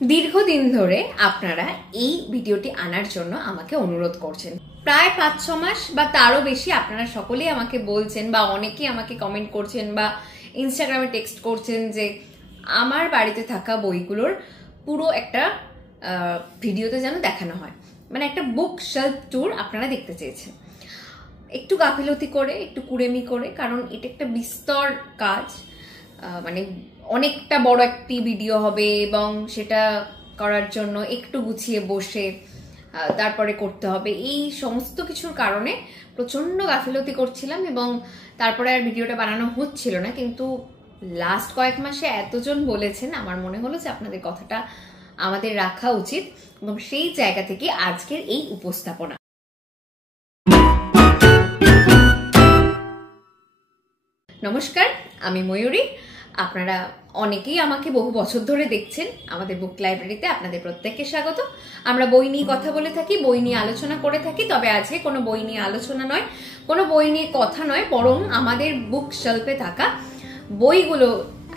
দীর্ঘদিন ধরে আপনারা এই ভিডিওটি আনার জন্য আমাকে অনুরোধ করছেন। প্রায় 5-6 মাস বা তারও বেশি আপনারা সকলেই আমাকে বলছেন বা অনেকেই আমাকে কমেন্ট করছেন বা ইনস্টাগ্রামে টেক্সট করছেন যে আমার বাড়িতে থাকা বইগুলোর পুরো একটা ভিডিওতে যেন দেখানো হয়, মানে একটা বুক শেলফ ট্যুর আপনারা দেখতে চেয়েছেন। একটু গাফিলতি করে, একটু কুড়েমি করে, কারণ এটা একটা বিস্তর কাজ, মানে অনেকটা বড় একটি ভিডিও হবে এবং সেটা করার জন্য একটু গুছিয়ে বসে তারপরে করতে হবে। এই সমস্ত কিছুর কারণে প্রচন্ড গাফিলতি করছিলাম এবং তারপরে আর ভিডিওটা বানানো হচ্ছিল না। কিন্তু লাস্ট কয়েক মাসে এতজন বলেছেন, আমার মনে হলো যে আপনাদের কথাটা আমাদের রাখা উচিত এবং সেই জায়গা থেকে আজকের এই উপস্থাপনা। নমস্কার, আমি ময়ূরী। আপনারা অনেকেই আমাকে বহু বছর ধরে দেখছেন আমাদের বুক লাইব্রেরিতে। আপনাদের প্রত্যেককে স্বাগত। আমরা বই নিয়ে কথা বলে থাকি, বই নিয়ে আলোচনা করে থাকি। তবে আজকে কোনো বই নিয়ে আলোচনা নয়, কোনো বই নিয়ে কথা নয়, বরং আমাদের বুক শেলফে থাকা বইগুলো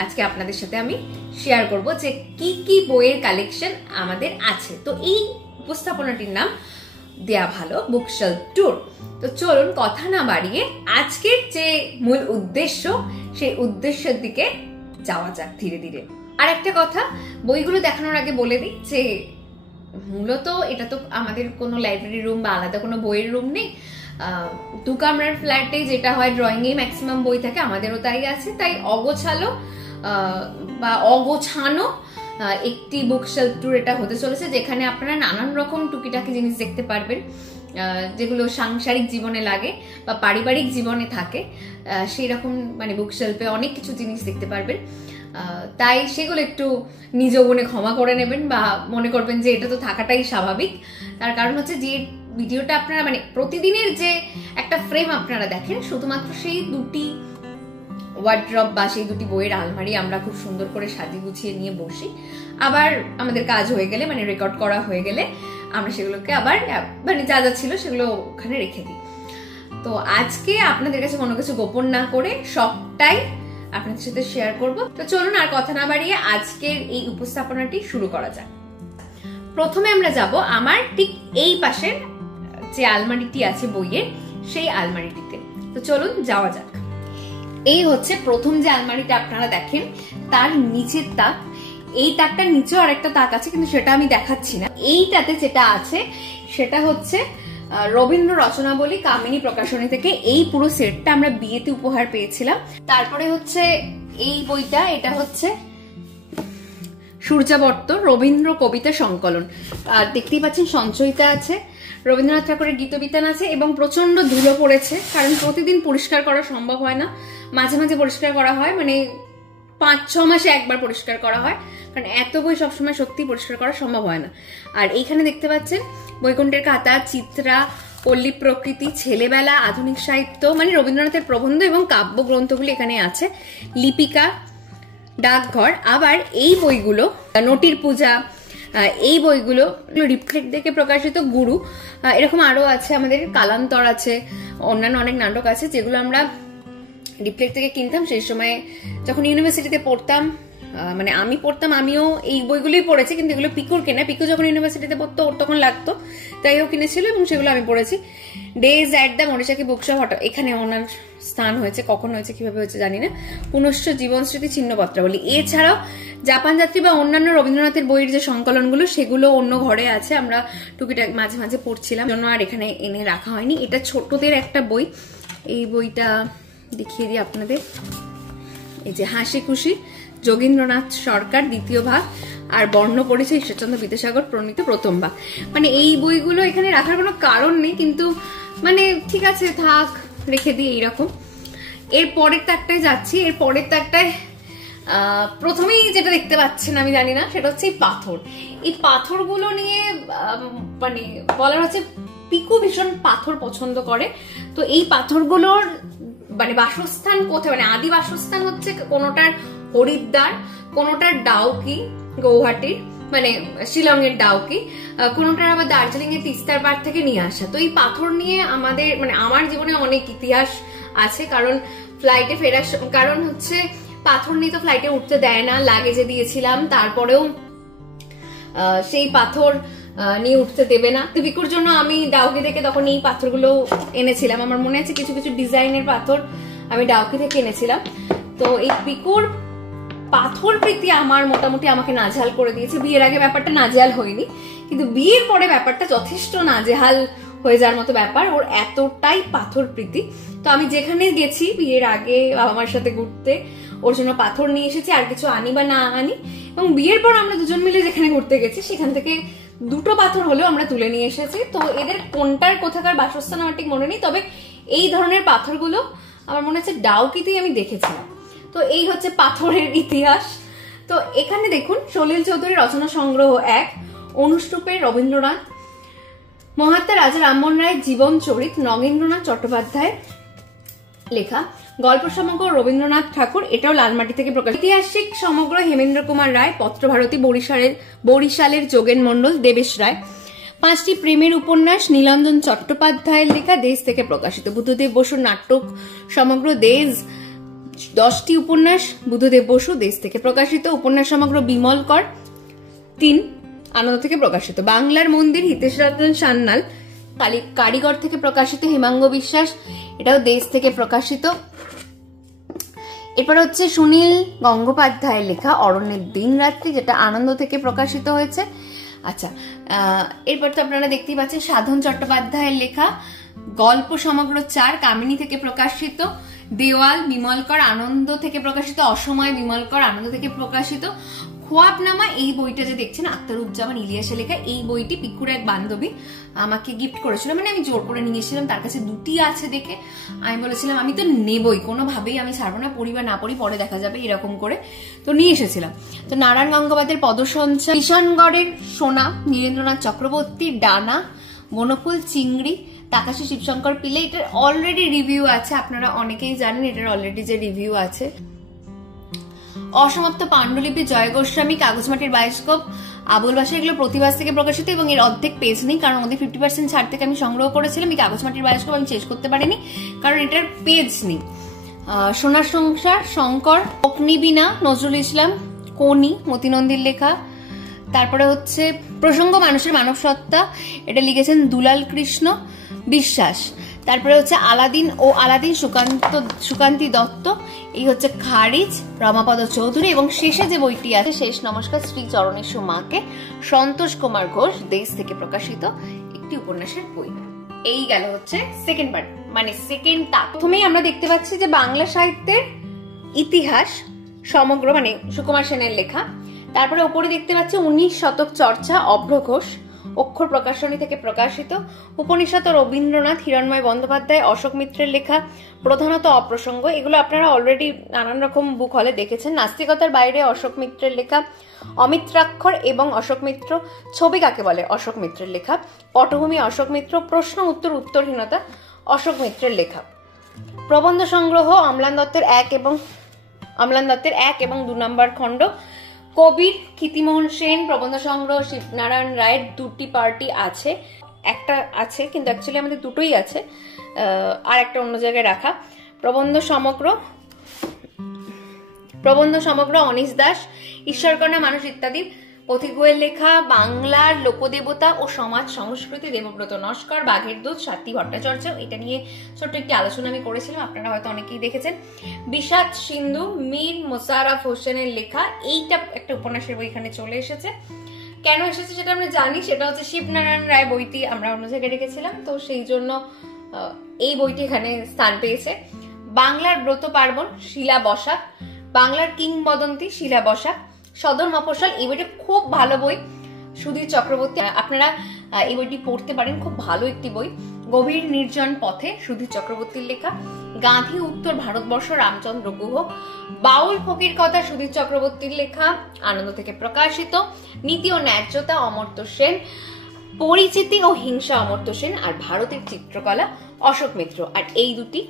আজকে আপনাদের সাথে আমি শেয়ার করব যে কি কি বইয়ের কালেকশন আমাদের আছে। তো এই উপস্থাপনাটির নাম দেয়া ভালো বুক শেলফ ট্যুর। তো চলুন কথা না বাড়িয়ে আজকের যে মূল উদ্দেশ্য, সেই উদ্দেশ্যের দিকে যাওয়া যাক ধীরে ধীরে। আর একটা কথা, বইগুলো দেখানোর আগে বলে দিই যে মূলত এটা তো আমাদের কোনো লাইব্রেরি রুম বা আলাদা কোনো বইয়ের রুম নেই। 2 কামরার ফ্ল্যাটে যেটা হয় ড্রয়িং এ ম্যাক্সিমাম বই থাকে, আমাদেরও তাই আছে। তাই অগোছালো বা অগোছানো একটি বুক শেলফ ট্যুর এটা হতে চলেছে, যেখানে আপনারা নানান রকম টুকিটাকি জিনিস দেখতে পারবেন যেগুলো সাংসারিক জীবনে লাগে বা পারিবারিক জীবনে থাকে। সেই রকম মানে বুক শেলফে অনেক কিছু জিনিস দেখতে পারবেন। তাই সেগুলো একটু নিজ গুণে ক্ষমা করে নেবেন বা মনে করবেন যে এটা তো থাকাটাই স্বাভাবিক। তার কারণ হচ্ছে যে ভিডিওটা আপনারা মানে প্রতিদিনের যে একটা ফ্রেম আপনারা দেখেন, শুধুমাত্র সেই দুটি ওয়ার্ড্রপ বা সেই দুটি বইয়ের আলমারি আমরা খুব সুন্দর করে সাজিয়ে গুছিয়ে নিয়ে বসি। আবার আমাদের কাজ হয়ে গেলে, মানে রেকর্ড করা হয়ে গেলে আমরা সেগুলোকে আবার মানে যা যা ছিল সেগুলো ওখানে রেখে দিই। তো আজকে আপনাদের কাছে কোনো কিছু গোপন না করে সবটাই আপনাদের সাথে শেয়ার করব। তো চলুন আর কথা না বাড়িয়ে আজকের এই উপস্থাপনাটি শুরু করা যাক। প্রথমে আমরা যাব আমার ঠিক এই পাশের যে আলমারিটি আছে বইয়ের, সেই আলমারিটিতে। তো চলুন যাওয়া যাক। এই হচ্ছে প্রথম যে আলমারিটা আপনারা দেখেন, তার নিচের তাক। এই তাকটার নিচেও আরেকটা তাক আছে, কিন্তু সেটা আমি দেখাচ্ছি না। এইটাতে যেটা আছে সেটা হচ্ছে রবীন্দ্র রচনাবলী কামিনী প্রকাশনী থেকে এই পুরো সেটটা আমরা বিয়েতে উপহার পেয়েছিলাম। তারপরে হচ্ছে এই বইটা, এটা হচ্ছে সূর্যাবর্ত রবীন্দ্র কবিতা সংকলন। আর দেখতেই পাচ্ছেন সঞ্চয়িতা আছে, রবীন্দ্রনাথ ঠাকুরের গীতবিতান আছে এবং প্রচন্ড ধুলো পড়েছে, কারণ প্রতিদিন পরিষ্কার করা সম্ভব হয় না। মাঝে মাঝে পরিষ্কার করা হয়, মানে 5-6 মাসে একবার পরিষ্কার করা হয়, কারণ এত বই সবসময় সত্যি পরিষ্কার করা সম্ভব হয় না। আর এইখানে দেখতে পাচ্ছেন বৈকুণ্ঠের খাতা, চিত্রা, পল্লী প্রকৃতি, ছেলেবেলা, আধুনিক সাহিত্য, মানে রবীন্দ্রনাথের প্রবন্ধ এবং কাব্য গ্রন্থগুলি এখানে আছে, লিপিকা, ডাকঘর। আবার এই বইগুলো নটির পূজা, এই বইগুলো রিফ্লেক্ট থেকে প্রকাশিত গুরু, এরকম আরো আছে, আমাদের কালান্তর আছে, অন্যান্য অনেক নাটক আছে যেগুলো আমরা রিফ্লেক্ট থেকে কিনতাম সেই সময় যখন ইউনিভার্সিটিতে পড়তাম। মানে আমি পড়তাম, আমিও এই বইগুলোই পড়েছি, কিন্তু এগুলো পিকুর কেনা। পিকু যখন ইউনিভার্সিটিতে পড়তো ওর তখন লাগতো, তাই ও কিনেছিল এবং সেগুলো আমি পড়েছি। ডেজ অ্যাট দ্য মরিচাকি বুকশপ, এখানে ওনার স্থান হয়েছে, কখন হয়েছে কিভাবে হয়েছে জানি না। পুনশ্চ জীবন স্মৃতি ছিন্নপত্রাবলী। এছাড়াও জাপান যাত্রী বা অন্যান্য রবীন্দ্রনাথের বইয়ের যে সংকলনগুলো সেগুলো অন্য ঘরে আছে, আমরা টুকিটাক মাঝে মাঝে পড়ছিলাম, জন্য আর এখানে এনে রাখা হয়নি। এটা ছোটদের একটা বই। এই বইটা দেখিয়ে দিই আপনাদের। এই যে হাসি খুশি, যোগীন্দ্রনাথ সরকার দ্বিতীয় ভাগ, আর বর্ণ পড়েছে ঈশ্বরচন্দ্র বিদ্যাসাগর প্রণীত প্রথম ভাগ। মানে এই বইগুলো এখানে রাখার কোনো কারণ নেই, কিন্তু মানে ঠিক আছে থাক, রেখে দিই এইরকম। এর পরের তাকটায় যাচ্ছি। এর পরের তাকটায় প্রথমেই যেটা দেখতে পাচ্ছেন আমি জানি না, সেটা হচ্ছে এই পাথর। এই পাথরগুলো নিয়ে মানে বলার হচ্ছে পিকু ভীষণ পাথর পছন্দ করে। তো এই পাথরগুলোর মানে বাসস্থান কোথায়, মানে আদি বাসস্থান হচ্ছে কোনোটার হরিদ্বার, কোনোটার ডাউকি গৌহাটির মানে শিলং এর ডাউকি, কোনোটার আবার দার্জিলিং এর তিস্তার পাড় থেকে নিয়ে আসা। তো এই পাথর নিয়ে আমাদের মানে আমার জীবনে অনেক ইতিহাস আছে, কারণ ফ্লাইটে ফেরার কারণ হচ্ছে পাথর নিয়ে তো ফ্লাইটে উঠতে দেয় না, লাগেজে দিয়েছিলাম। তারপরেও সেই পাথর নিয়ে উঠতে দেবে না। তো পিকুর জন্য আমি ডাউকি থেকে তখন এই পাথরগুলো এনেছিলাম। আমার মনে আছে কিছু কিছু ডিজাইনের পাথর আমি ডাউকি থেকে এনেছিলাম। তো এই পিকুর পাথর প্রীতি আমার মোটামুটি আমাকে নাজেহাল করে দিয়েছে। বিয়ের আগে ব্যাপারটা নাজেহাল হয়নি, কিন্তু বিয়ের পরে ব্যাপারটা যথেষ্ট নাজেহাল হয়ে যাওয়ার মতো ব্যাপার। ওর এতটাই পাথর প্রীতি। তো আমি যেখানে গেছি বিয়ের আগে বাবা মার সাথে ঘুরতে, ওর জন্য পাথর নিয়ে এসেছি, আর কিছু আনি বা না আনি। এবং বিয়ের পর আমরা দুজন মিলে যেখানে ঘুরতে গেছি সেখান থেকে 2টো পাথর হলেও আমরা তুলে নিয়ে এসেছি। তো এদের কোনটার কোথাকার বাসস্থান আমার ঠিক মনে নেই, তবে এই ধরনের পাথরগুলো আমার মনে হচ্ছে ডাউকিতেই আমি দেখেছিলাম। তো এই হচ্ছে পাথরের ইতিহাস। তো এখানে দেখুন, সলিল চৌধুরীর রচনা সংগ্রহ 1, অনুষ্টুপের রবীন্দ্রনাথ, মহাত্মা রাজা রামমোহন রায়ের জীবন চরিত, নগেন্দ্রনাথ চট্টোপাধ্যায় লেখা, গল্প সমগ্র রবীন্দ্রনাথ ঠাকুর, এটাও লালমাটি থেকে প্রকাশ, ঐতিহাসিক সমগ্র হেমেন্দ্র কুমার রায়, পত্রভারতী, বরিশালের যোগেন মন্ডল, দেবেশ রায়, 5টি প্রেমের উপন্যাস নীলাঞ্জন চট্টোপাধ্যায়ের লেখা, দেশ থেকে প্রকাশিত, বুদ্ধদেব বসুর নাটক সমগ্র দেশ, 10টি উপন্যাস বুদ্ধদেব বসু, দেশ থেকে প্রকাশিত, উপন্যাস সমগ্র বিমল কর, 3, আনন্দ থেকে প্রকাশিত, বাংলার মন্দির হিতেশ রতন সান্যাল, কারিগর থেকে প্রকাশিত, হেমাঙ্গ বিশ্বাস, এটাও দেশ থেকে প্রকাশিত। এরপর হচ্ছে সুনীল গঙ্গোপাধ্যায়ের লেখা অরণ্যের দিন রাত্রি, যেটা আনন্দ থেকে প্রকাশিত হয়েছে। আচ্ছা, এরপর তো আপনারা দেখতেই পাচ্ছেন সাধন চট্টোপাধ্যায়ের লেখা গল্প সমগ্র 4, কামিনী থেকে প্রকাশিত, দেওয়াল বিমলকর, আনন্দ থেকে প্রকাশিত, অসময় বিমলকর, আনন্দ থেকে প্রকাশিত, খোয়াবনামা, এই বইটা যে দেখছেন আখতারুজ্জামান ইলিয়াসে লেখা, এই বইটি পিকুর এক বান্ধবী আমাকে গিফট করেছিল, মানে আমি জোর করে নিয়ে এসেছিলাম, তার কাছে 2টি আছে দেখে আমি বলেছিলাম আমি তো নেবই, কোনোভাবেই আমি ছাড়বো না, পড়ি বা না পড়ি পরে দেখা যাবে, এরকম করে তো নিয়ে এসেছিলাম। তো নারায়ণ গঙ্গোপাধ্যায়ের পদসঞ্চার, কিষণগড়ের সোনা, নীরেন্দ্রনাথ চক্রবর্তী, ডানা, বনফুল চিংড়ি, তাকাশী শিবশঙ্কর পিলে, এটার অলরেডি রিভিউ আছে, আপনারা অনেকেই জানেন এটার অলরেডি যে রিভিউ আছে। অসমাপ্ত পাণ্ডুলিপি, জয় গোস্বামী, কাগজমাটির বায়োস্কোপ, আবুল বাসা, এগুলো প্রতিভাস থেকে প্রকাশিত এবং এর অর্ধেক পেজ নেই, কারণ ওদের 50% ছাড় থেকে আমি সংগ্রহ করেছিলাম। এই কাগজমাটির বায়োস্কোপ আমি শেষ করতে পারিনি কারণ এটার পেজ নেই। সোনার সংসার, শঙ্কর, অগ্নিবীণা, নজরুল ইসলাম, কোনি, মতিনন্দীর লেখা। তারপরে হচ্ছে প্রসঙ্গ মানুষের মানব সত্তা, এটা লিখেছেন দুলাল কৃষ্ণ বিশ্বাস। তারপরে হচ্ছে আলাদিন ও আলাদিন, সুকান্তি দত্ত, এই হচ্ছে খারিজ, রমাপদ চৌধুরী, এবং শেষে যে বইটি আছে শেষ নমস্কার শ্রী চরণেশ্বর মাকে, সন্তোষ কুমার ঘোষ, দেশ থেকে প্রকাশিত একটি উপন্যাসের বই। এই গেল হচ্ছে সেকেন্ড পার্ট, মানে সেকেন্ড তাক। প্রথমেই আমরা দেখতে পাচ্ছি যে বাংলা সাহিত্যের ইতিহাস সমগ্র, মানে সুকুমার সেনের লেখা। তারপরে উপরে দেখতে পাচ্ছি 19 শতক চর্চা, অভ্র ঘোষ, অক্ষর প্রকাশনী থেকে প্রকাশিত, উপনিষদ রবীন্দ্রনাথ, হিরণময় বন্দ্যোপাধ্যায়, অশোক মিত্রের লেখা, প্রধানত অপ্রসঙ্গ, এগুলো আপনারা অলরেডি নানান রকম বুক হলে দেখেছেন। নাস্তিকতার বাইরে, অশোক মিত্রের লেখা, অমিত্রাক্ষর এবং অশোক মিত্র, ছবি কাকে বলে, অশোক মিত্রের লেখা, পটভূমি, অশোক মিত্র, প্রশ্ন উত্তর, উত্তরহীনতা, অশোক মিত্রের লেখা, প্রবন্ধ সংগ্রহ, অম্লান দত্তের 1 এবং 2 নম্বর খণ্ড, কবির ক্ষিতিমোহন সেন, প্রবন্ধ সংগ্রহ, শিবনারায়ণ রায়ের 2টি পার্টি আছে, একটা আছে কিন্তু অ্যাকচুয়ালি আমাদের 2টোই আছে, আর একটা অন্য জায়গায় রাখা, প্রবন্ধ সমগ্র অনিশ দাস, ঈশ্বরকন্যা মানুষ ইত্যাদি, পথিক বইয়ের লেখা, বাংলার লোকদেবতা ও সমাজ সংস্কৃতি, দেবব্রত নস্কর, বাঘের দুধ, সাথী ভট্টাচার্য, এটা নিয়ে ছোট্ট একটি আলোচনা আমি করেছিলাম, আপনারা হয়তো অনেকেই দেখেছেন। বিষাদ সিন্ধু, মীর মোশাররফ হোসেনের লেখা, এইটা একটা উপন্যাসের বই এখানে চলে এসেছে। কেন এসেছে সেটা আমরা জানি, সেটা হচ্ছে শিবনারায়ণ রায় বইটি আমরা অন্য জায়গায় রেখেছিলাম, তো সেই জন্য এই বইটি এখানে স্থান পেয়েছে। বাংলার ব্রত পার্বণ, শিলা বসাক, বাংলার কিংবদন্তি, শিলা বসাক, সদর মফস্বল, এই বইটা খুব ভালো বই, সুধীর চক্রবর্তী, আপনারা এই বইটি পড়তে পারেন, খুব ভালো একটি বই। গভীর নির্জন পথে, সুধীর চক্রবর্তীর লেখা, গান্ধী উত্তর ভারতবর্ষ, রামচন্দ্র গুহ, বাউল ফকির কথা, সুধীর চক্রবর্তীর লেখা, আনন্দ থেকে প্রকাশিত, নীতি ও ন্যায্যতা, অমর্ত্য সেন, পরিচিতি ও হিংসা, অমর্ত্য সেন, আর ভারতের চিত্রকলা, অশোক মিত্র। আর এই দুটি,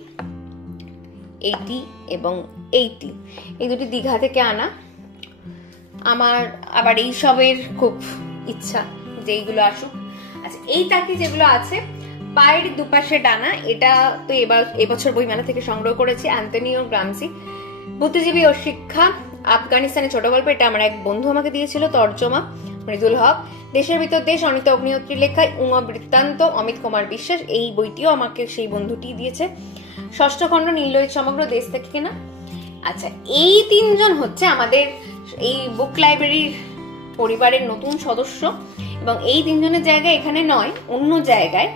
এইটি এবং এইটি, এই দুটি দীঘা থেকে আনা। আমার আবার এই সবের খুব ইচ্ছা যে এইগুলো আসুক। আচ্ছা, এই তাকি যেগুলো আছে, পায়ের দুপাশে ডানা, এটা তো এবছর বইমেলা থেকে সংগ্রহ করেছি, অ্যান্টনিও গ্রামসি, বুদ্ধিজীবী ও শিক্ষা, আফগানিস্তানের ছোট গল্প, এটা আমার এক বন্ধু আমাকে দিয়েছিল তর্জমা, মৃদুল হক, দেশের ভিতর দেশ অনিতা অগ্নিহোত্রীর লেখায় উমা বৃত্তান্ত অমিত কুমার বিশ্বাস, এই বইটিও আমাকে সেই বন্ধুটি দিয়েছে। ষষ্ঠ খণ্ড নীললোহিত সমগ্র দেশ থেকে কেনা। আচ্ছা, এই তিনজন হচ্ছে আমাদের এই বুক লাইব্রেরির পরিবারের নতুন সদস্য, এবং এই তিনজনের জায়গা এখানে নয়, অন্য জায়গায়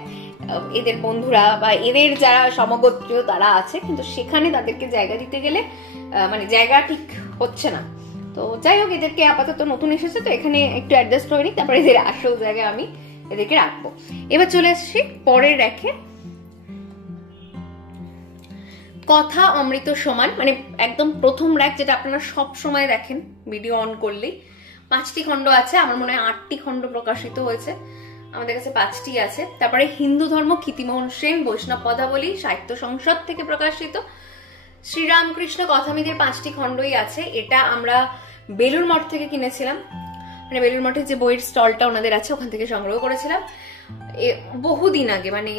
এদের বন্ধুরা বা এদের যারা সমগোত্রীয় তারা আছে, কিন্তু সেখানে তাদেরকে জায়গা দিতে গেলে মানে জায়গা ঠিক হচ্ছে না। তো যাই হোক, এদেরকে আপাতত নতুন এসেছে, তো এখানে একটু অ্যাডজাস্ট হয়নি, তারপরে এদের আসল জায়গায় আমি এদেরকে রাখবো। এবার চলে আসছি পরের র্যাকে। কথা অমৃত সমান, মানে একদম প্রথম র্যাক, যেটা আপনারা সব সময় দেখেন ভিডিও অন করলেই। 5টি খণ্ড আছে, আমার মনে হয় 8টি খণ্ড প্রকাশিত হয়েছে, আমাদের কাছে 5টি আছে। তারপরে হিন্দু ধর্ম ক্ষিতিমোহন সেন বৈষ্ণব পদাবলী সাহিত্য সংসদ থেকে প্রকাশিত। শ্রীরামকৃষ্ণ কথামিদের 5টি খণ্ডই আছে। এটা আমরা বেলুর মঠ থেকে কিনেছিলাম, মানে বেলুর মঠের যে বইয়ের স্টলটা ওনাদের আছে ওখান থেকে সংগ্রহ করেছিলাম বহুদিন আগে, মানে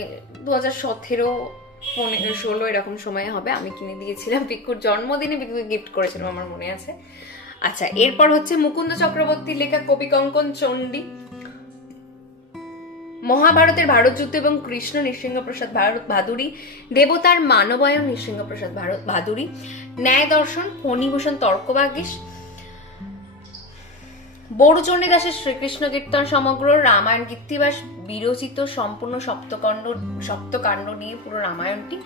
2017-16 এরকম সময় হবে। আমি কিনে দিয়েছিলাম পিকুর জন্মদিনে, পিকুকে গিফট করেছিলাম, আমার মনে আছে। আচ্ছা, এরপর হচ্ছে মুকুন্দ চক্রবর্তীর লেখা কবি কঙ্কন চণ্ডী, মহাভারতের ভারত যুদ্ধ এবং কৃষ্ণ নৃসিংহপ্রসাদ ভাদুরী, দেবতার মানবায়ন নৃসিংহপ্রসাদ ভাদুরী, ন্যায় দর্শন ফণীভূষণ তর্কবাগীশ, বড়চণ্ডী দাসের শ্রীকৃষ্ণ কীর্তন সমগ্র, রামায়ণ কীর্তিবাস বিরচিত সম্পূর্ণ সপ্তকাণ্ড নিয়ে পুরো রামায়ণটি,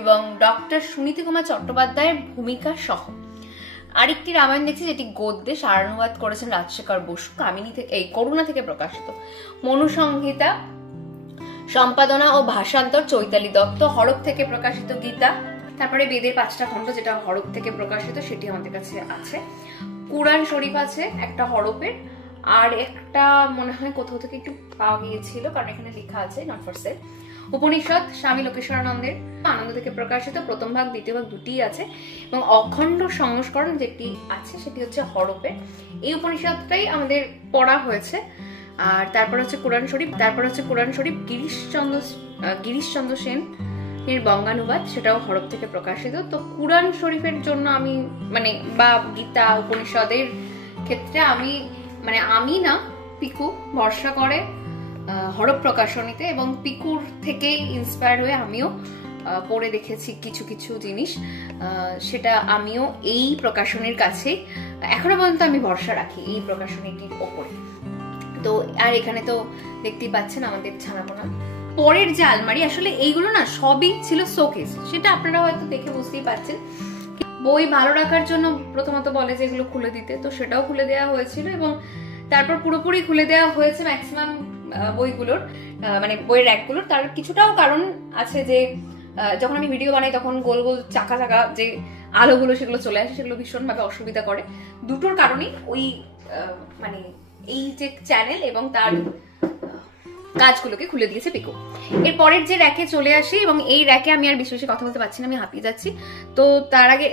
এবং ডক্টর সুনীতি কুমার চট্টোপাধ্যায়ের ভূমিকা সহ। আরেকটি রামায়ণ দেখছি যেটি গদ্যে সারানুবাদ করেছেন রাজশেখর বসু, কামিনী থেকে করুণা থেকে প্রকাশিত। মনুসংহিতা সম্পাদনা ও ভাষান্তর চৈতালি দত্ত, হরপ থেকে প্রকাশিত গীতা। তারপরে বেদের 5টা খণ্ড, যেটা হরপ থেকে প্রকাশিত, সেটি আমাদের কাছে আছে। কুরআন শরীফ আছে একটা হরপের, আর একটা মনে হয় কোথাও থেকে একটু পাওয়া গিয়েছিল, কারণ এখানে লেখা আছে নট ফর সেল। উপনিষদ স্বামী লোকেশ্বরানন্দের, আনন্দ থেকে প্রকাশিত, প্রথম ভাগ দ্বিতীয় ভাগ দুটিই আছে, এবং অখণ্ড সংস্করণ যেটি আছে সেটি হচ্ছে হরপের। এই উপনিষদটাই আমাদের পড়া হয়েছে। আর তারপর হচ্ছে কুরআন শরীফ গিরিশচন্দ্র সেন এর বঙ্গানুবাদ, সেটাও হরপ থেকে প্রকাশিত। তো কুরআন শরীফের জন্য আমি মানে বা গীতা উপনিষদের ক্ষেত্রে আমি না, পিকু ভরসা করে হরপ প্রকাশনীতে, এবং পিকুর থেকে ইন্সপায়ার হয়ে আমিও পড়ে দেখেছি কিছু কিছু জিনিস, সেটা আমিও এই প্রকাশনীর কাছে এখনো পর্যন্ত আমি ভরসা রাখি এই প্রকাশনীটির ওপরে। তো আর এখানে তো দেখতেই পাচ্ছেন আমাদের ছানাপোনা। পরের যে আলমারি, আসলে এইগুলো না সবই ছিল শোকেস, সেটা আপনারা হয়তো দেখে বুঝতেই পারছেন। বই ভালো রাখার জন্য প্রথমত বলে যে এগুলো খুলে দিতে, তো সেটাও খুলে দেওয়া হয়েছিল, এবং তারপর পুরোপুরি খুলে দেওয়া হয়েছে ম্যাক্সিমাম বইগুলোর, মানে বইয়ের র্যাকগুলোর। তার কিছুটাও কারণ আছে যে যখন আমি ভিডিও বানাই তখন গোল গোল চাকা চাকা যে আলোগুলো সেগুলো চলে আসে, সেগুলো ভীষণভাবে অসুবিধা করে। দুটোর কারণেই ওই মানে এই যে চ্যানেল এবং তার কাজগুলোকে খুলে দিয়েছে পিকু। এর পরের যে র্যাকে চলে আসি, এবং এই র্যাকে আমি আর বেশি বেশি কথা বলতে পারছি না, আমি হাঁপিয়ে যাচ্ছি। তো তার আগে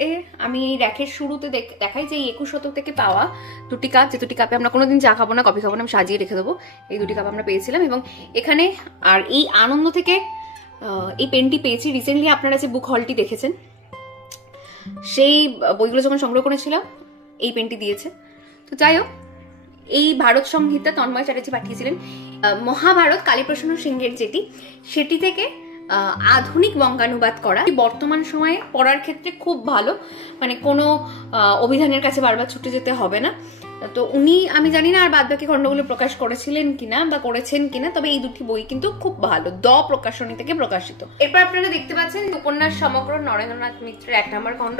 আমি এই র্যাকের শুরুতে দেখাই যে 21 শতক থেকে পাওয়া 2টি কাপ, যে 2টি কাপে আমরা কোনোদিন চা খাবো না, কফি খাবো না, আমি সাজিয়ে রেখে দেবো, এই 2টি কাপ আমরা পেয়েছিলাম। এবং এখানে আর এই আনন্দ থেকে এই পেনটি পেয়েছি রিসেন্টলি। আপনারা যে বুক হলটি দেখেছেন, সেই বইগুলো যখন সংগ্রহ করেছিলাম এই পেনটি দিয়েছে। তো যাই হোক, এই ভারত সংহিতা তন্ময় চ্যাটার্জি পাঠিয়েছিলেন। মহাভারত কালীপ্রসন্ন সিংহের সেটি থেকে আধুনিক বঙ্গানুবাদ করা, বর্তমান সময়ে পড়ার ক্ষেত্রে খুব ভালো, মানে কোনো অভিধানের কাছে বারবার ছুটে যেতে হবে না। তো উনি, আমি জানি না আর বাদ বাকি খণ্ডগুলো প্রকাশ করেছিলেন কিনা বা করেছেন কিনা, তবে এই 2টি বই কিন্তু খুব ভালো, প্রকাশনী থেকে প্রকাশিত। এরপর আপনারা দেখতে পাচ্ছেন উপন্যাস সমগ্র নরেন্দ্রনাথ মিত্রের 1 নম্বর খণ্ড,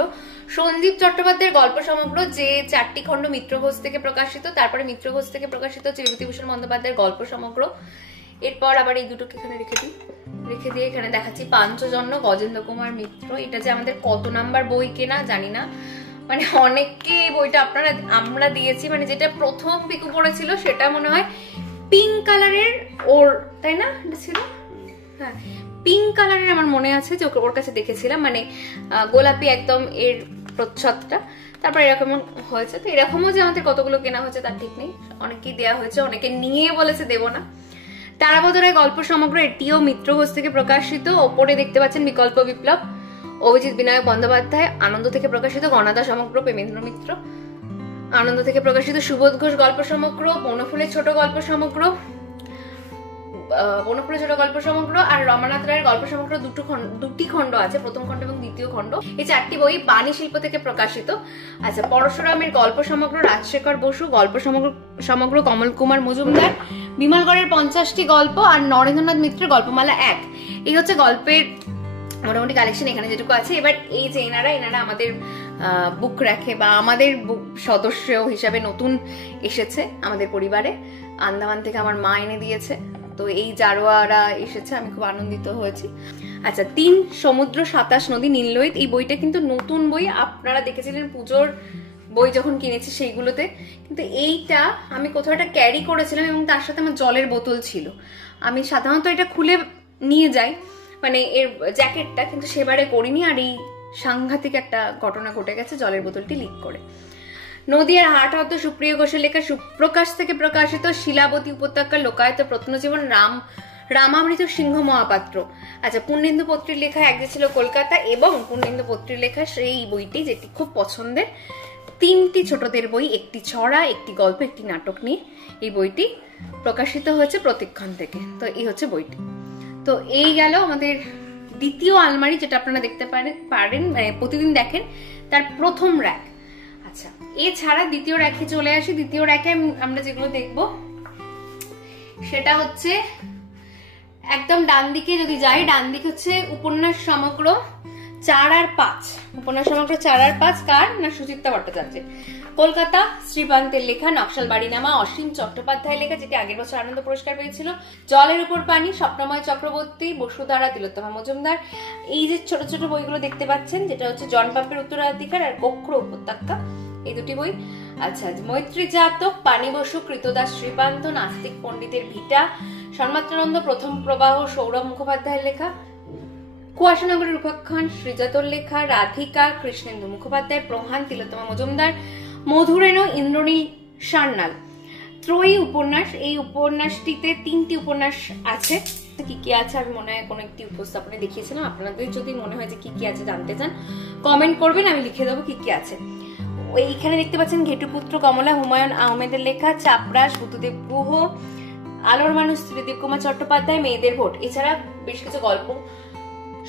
সঞ্জীব চট্টোপাধ্যায়ের গল্প সমগ্র, যে 4টি খণ্ড মিত্র ঘোষ থেকে প্রকাশিত, তারপরে মিত্র ঘোষ থেকে প্রকাশিত বিভূতিভূষণ বন্দ্যোপাধ্যায়ের গল্প সমগ্র। এরপর আবার এই দুটোকে এখানে রেখে দিয়ে এখানে দেখাচ্ছি পাঞ্চজন্য গজেন্দ্র কুমার মিত্র। এটা যে আমাদের কত নাম্বার বই কেনা জানি না, মানে অনেককে বইটা আমরা দিয়েছি, মানে যেটা প্রথম পিকু পড়েছিল সেটা মনে হয় পিঙ্ক কালারের, ওর তাই না ছিল, হ্যাঁ পিঙ্ক কালারের আমার মনে আছে যে ওর কাছে দেখেছিলাম, মানে গোলাপি একদম এর প্রচ্ছদটা। তারপর এরকম হয়েছে, তো এরকমও যে আমাদের কতগুলো কেনা হয়েছে তার ঠিক নেই, অনেকেই দেওয়া হয়েছে, অনেকে নিয়ে বলেছে দেবো না। তারাপদ রায় গল্প সমগ্র, এটিও মিত্র ঘোষ থেকে প্রকাশিত। ওপরে দেখতে পাচ্ছেন বিকল্প বিপ্লব, অভিজিৎ বিনায়ক বন্দ্যোপাধ্যায়, আনন্দ থেকে প্রকাশিত। গণাদা সমগ্র, প্রেমেন্দ্র মিত্র। আনন্দ থেকে প্রকাশিত সুবোধ ঘোষ গল্প সমগ্র, বনফুলের ছোট গল্প সমগ্র, আর রমানাথ রায়ের গল্প সমগ্র দুটি খণ্ড আছে, প্রথম খণ্ড এবং দ্বিতীয় খণ্ড। এই 4টি বই বাণী শিল্প থেকে প্রকাশিত। আচ্ছা, পরশুরামের গল্প সমগ্র রাজশেখর বসু, গল্প সমগ্র কমল কুমার মজুমদার, বিমলগড়ের 50টি গল্প, আর নরেন্দ্রনাথ মিত্রের গল্পমালা 1। এই হচ্ছে গল্পের মোটামুটি কালেকশন এখানে যেটুকু আছে। এবার এই যে এনারা আমাদের বুক রাখে বা আমাদের সদস্য হিসাবে নতুন এসেছে আমাদের পরিবারে, আন্দামান থেকে আমার মা এনে দিয়েছে। তো এই জারোয়ারা এসেছে, আমি খুব আনন্দিত হয়েছি। আচ্ছা, 3 সমুদ্র 27 নদী নীললোহিত, এই বইটা কিন্তু নতুন বই। আপনারা দেখেছিলেন পুজোর বই যখন কিনেছি সেইগুলোতে, কিন্তু এইটা আমি কোথাও একটা ক্যারি করেছিলাম এবং তার সাথে আমার জলের বোতল ছিল। আমি সাধারণত এটা খুলে নিয়ে যাই, মানে এর জ্যাকেটটা, কিন্তু সেবারে করিনি। আর এই সাংঘাতিক একটা ঘটনা ঘটে গেছে, জলের বোতলটি লিক করে। নদীয়ার হাট হতে সুপ্রিয় ঘোষের লেখা সুপ্রকাশ থেকে প্রকাশিত শিলাবতী উপত্যকার লোকায়ত প্রত্নজীবন রামামৃত সিংহ মহাপাত্র। আচ্ছা, পূর্ণেন্দু পত্রীর লেখা এক যে ছিল কলকাতা, এবং পূর্ণেন্দু পত্রীর লেখা সেই বইটি যেটি খুব পছন্দের, 3টি ছোটদের বই, একটি ছড়া, একটি গল্প, একটি নাটক নিয়ে এই বইটি প্রকাশিত হয়েছে প্রতিক্ষণ থেকে। তো এই হচ্ছে বইটি। তো এই গেল আমাদের দ্বিতীয় আলমারি, যেটা আপনারা দেখতে পারেন প্রতিদিন দেখেন, তার প্রথম র্যাক। আচ্ছা, এছাড়া দ্বিতীয় র্যাকে চলে আসি। দ্বিতীয় র্যাকে আমরা যেগুলো দেখব সেটা হচ্ছে একদম ডান দিকে যদি যাই, ডান দিকে হচ্ছে উপন্যাস সমগ্র 4 আর 5। উপন্যাস সমগ্র 4 আর 5 কার না? সুচিত্রা ভট্টাচার্যের। কলকাতা শ্রীপান্তের লেখা। নকশাল বাড়িনামা অসীম চট্টোপাধ্যায়ের লেখা, যেটি আগের বছর আনন্দ পুরস্কার পেয়েছিল। জলের উপর পানি স্বপ্নময় চক্রবর্তী, বসুধারা তিলোত্তমা মজুমদার। এই যে ছোট ছোট বইগুলো দেখতে পাচ্ছেন, যেটা হচ্ছে জন পাপের উত্তরাধিকার আর গোখরো উপত্যকা, এই দুটি বই। আচ্ছা, মৈত্রী জাতক, পানি বসু, কৃতদাস শ্রীপান্ত, নাস্তিক পণ্ডিতের ভিটা, সন্মাত্রানন্দ প্রথম প্রবাহ সৌরভ মুখোপাধ্যায়ের লেখা। কুয়াশানগরের উপাখ্যান শ্রীজাতর লেখা। রাধিকা কৃষ্ণেন্দু মুখোপাধ্যায়, প্রহান তিলোত্তমা মজুমদার, মধুরেণু ইন্দ্রনীল সান্যাল। ত্রয়ী উপন্যাস, এই উপন্যাসটিতে 3টি উপন্যাস আছে। কি কি আছে আমি মনে হয় কোনো একটি উপস্থাপনে দেখিয়েছিলাম। আপনাদের যদি মনে হয় যে কি কি আছে জানতে চান, কমেন্ট করবেন, আমি লিখে দেবো কি কি আছে। এইখানে দেখতে পাচ্ছেন ঘেটুপুত্র কমলা, হুমায়ুন আহমেদের লেখা। চাপরাস, বুদ্ধদেব গুহ, আলোর মানুষ ত্রিদীপ কুমার চট্টোপাধ্যায়, মেয়েদের ভোট। এছাড়া বেশ কিছু গল্প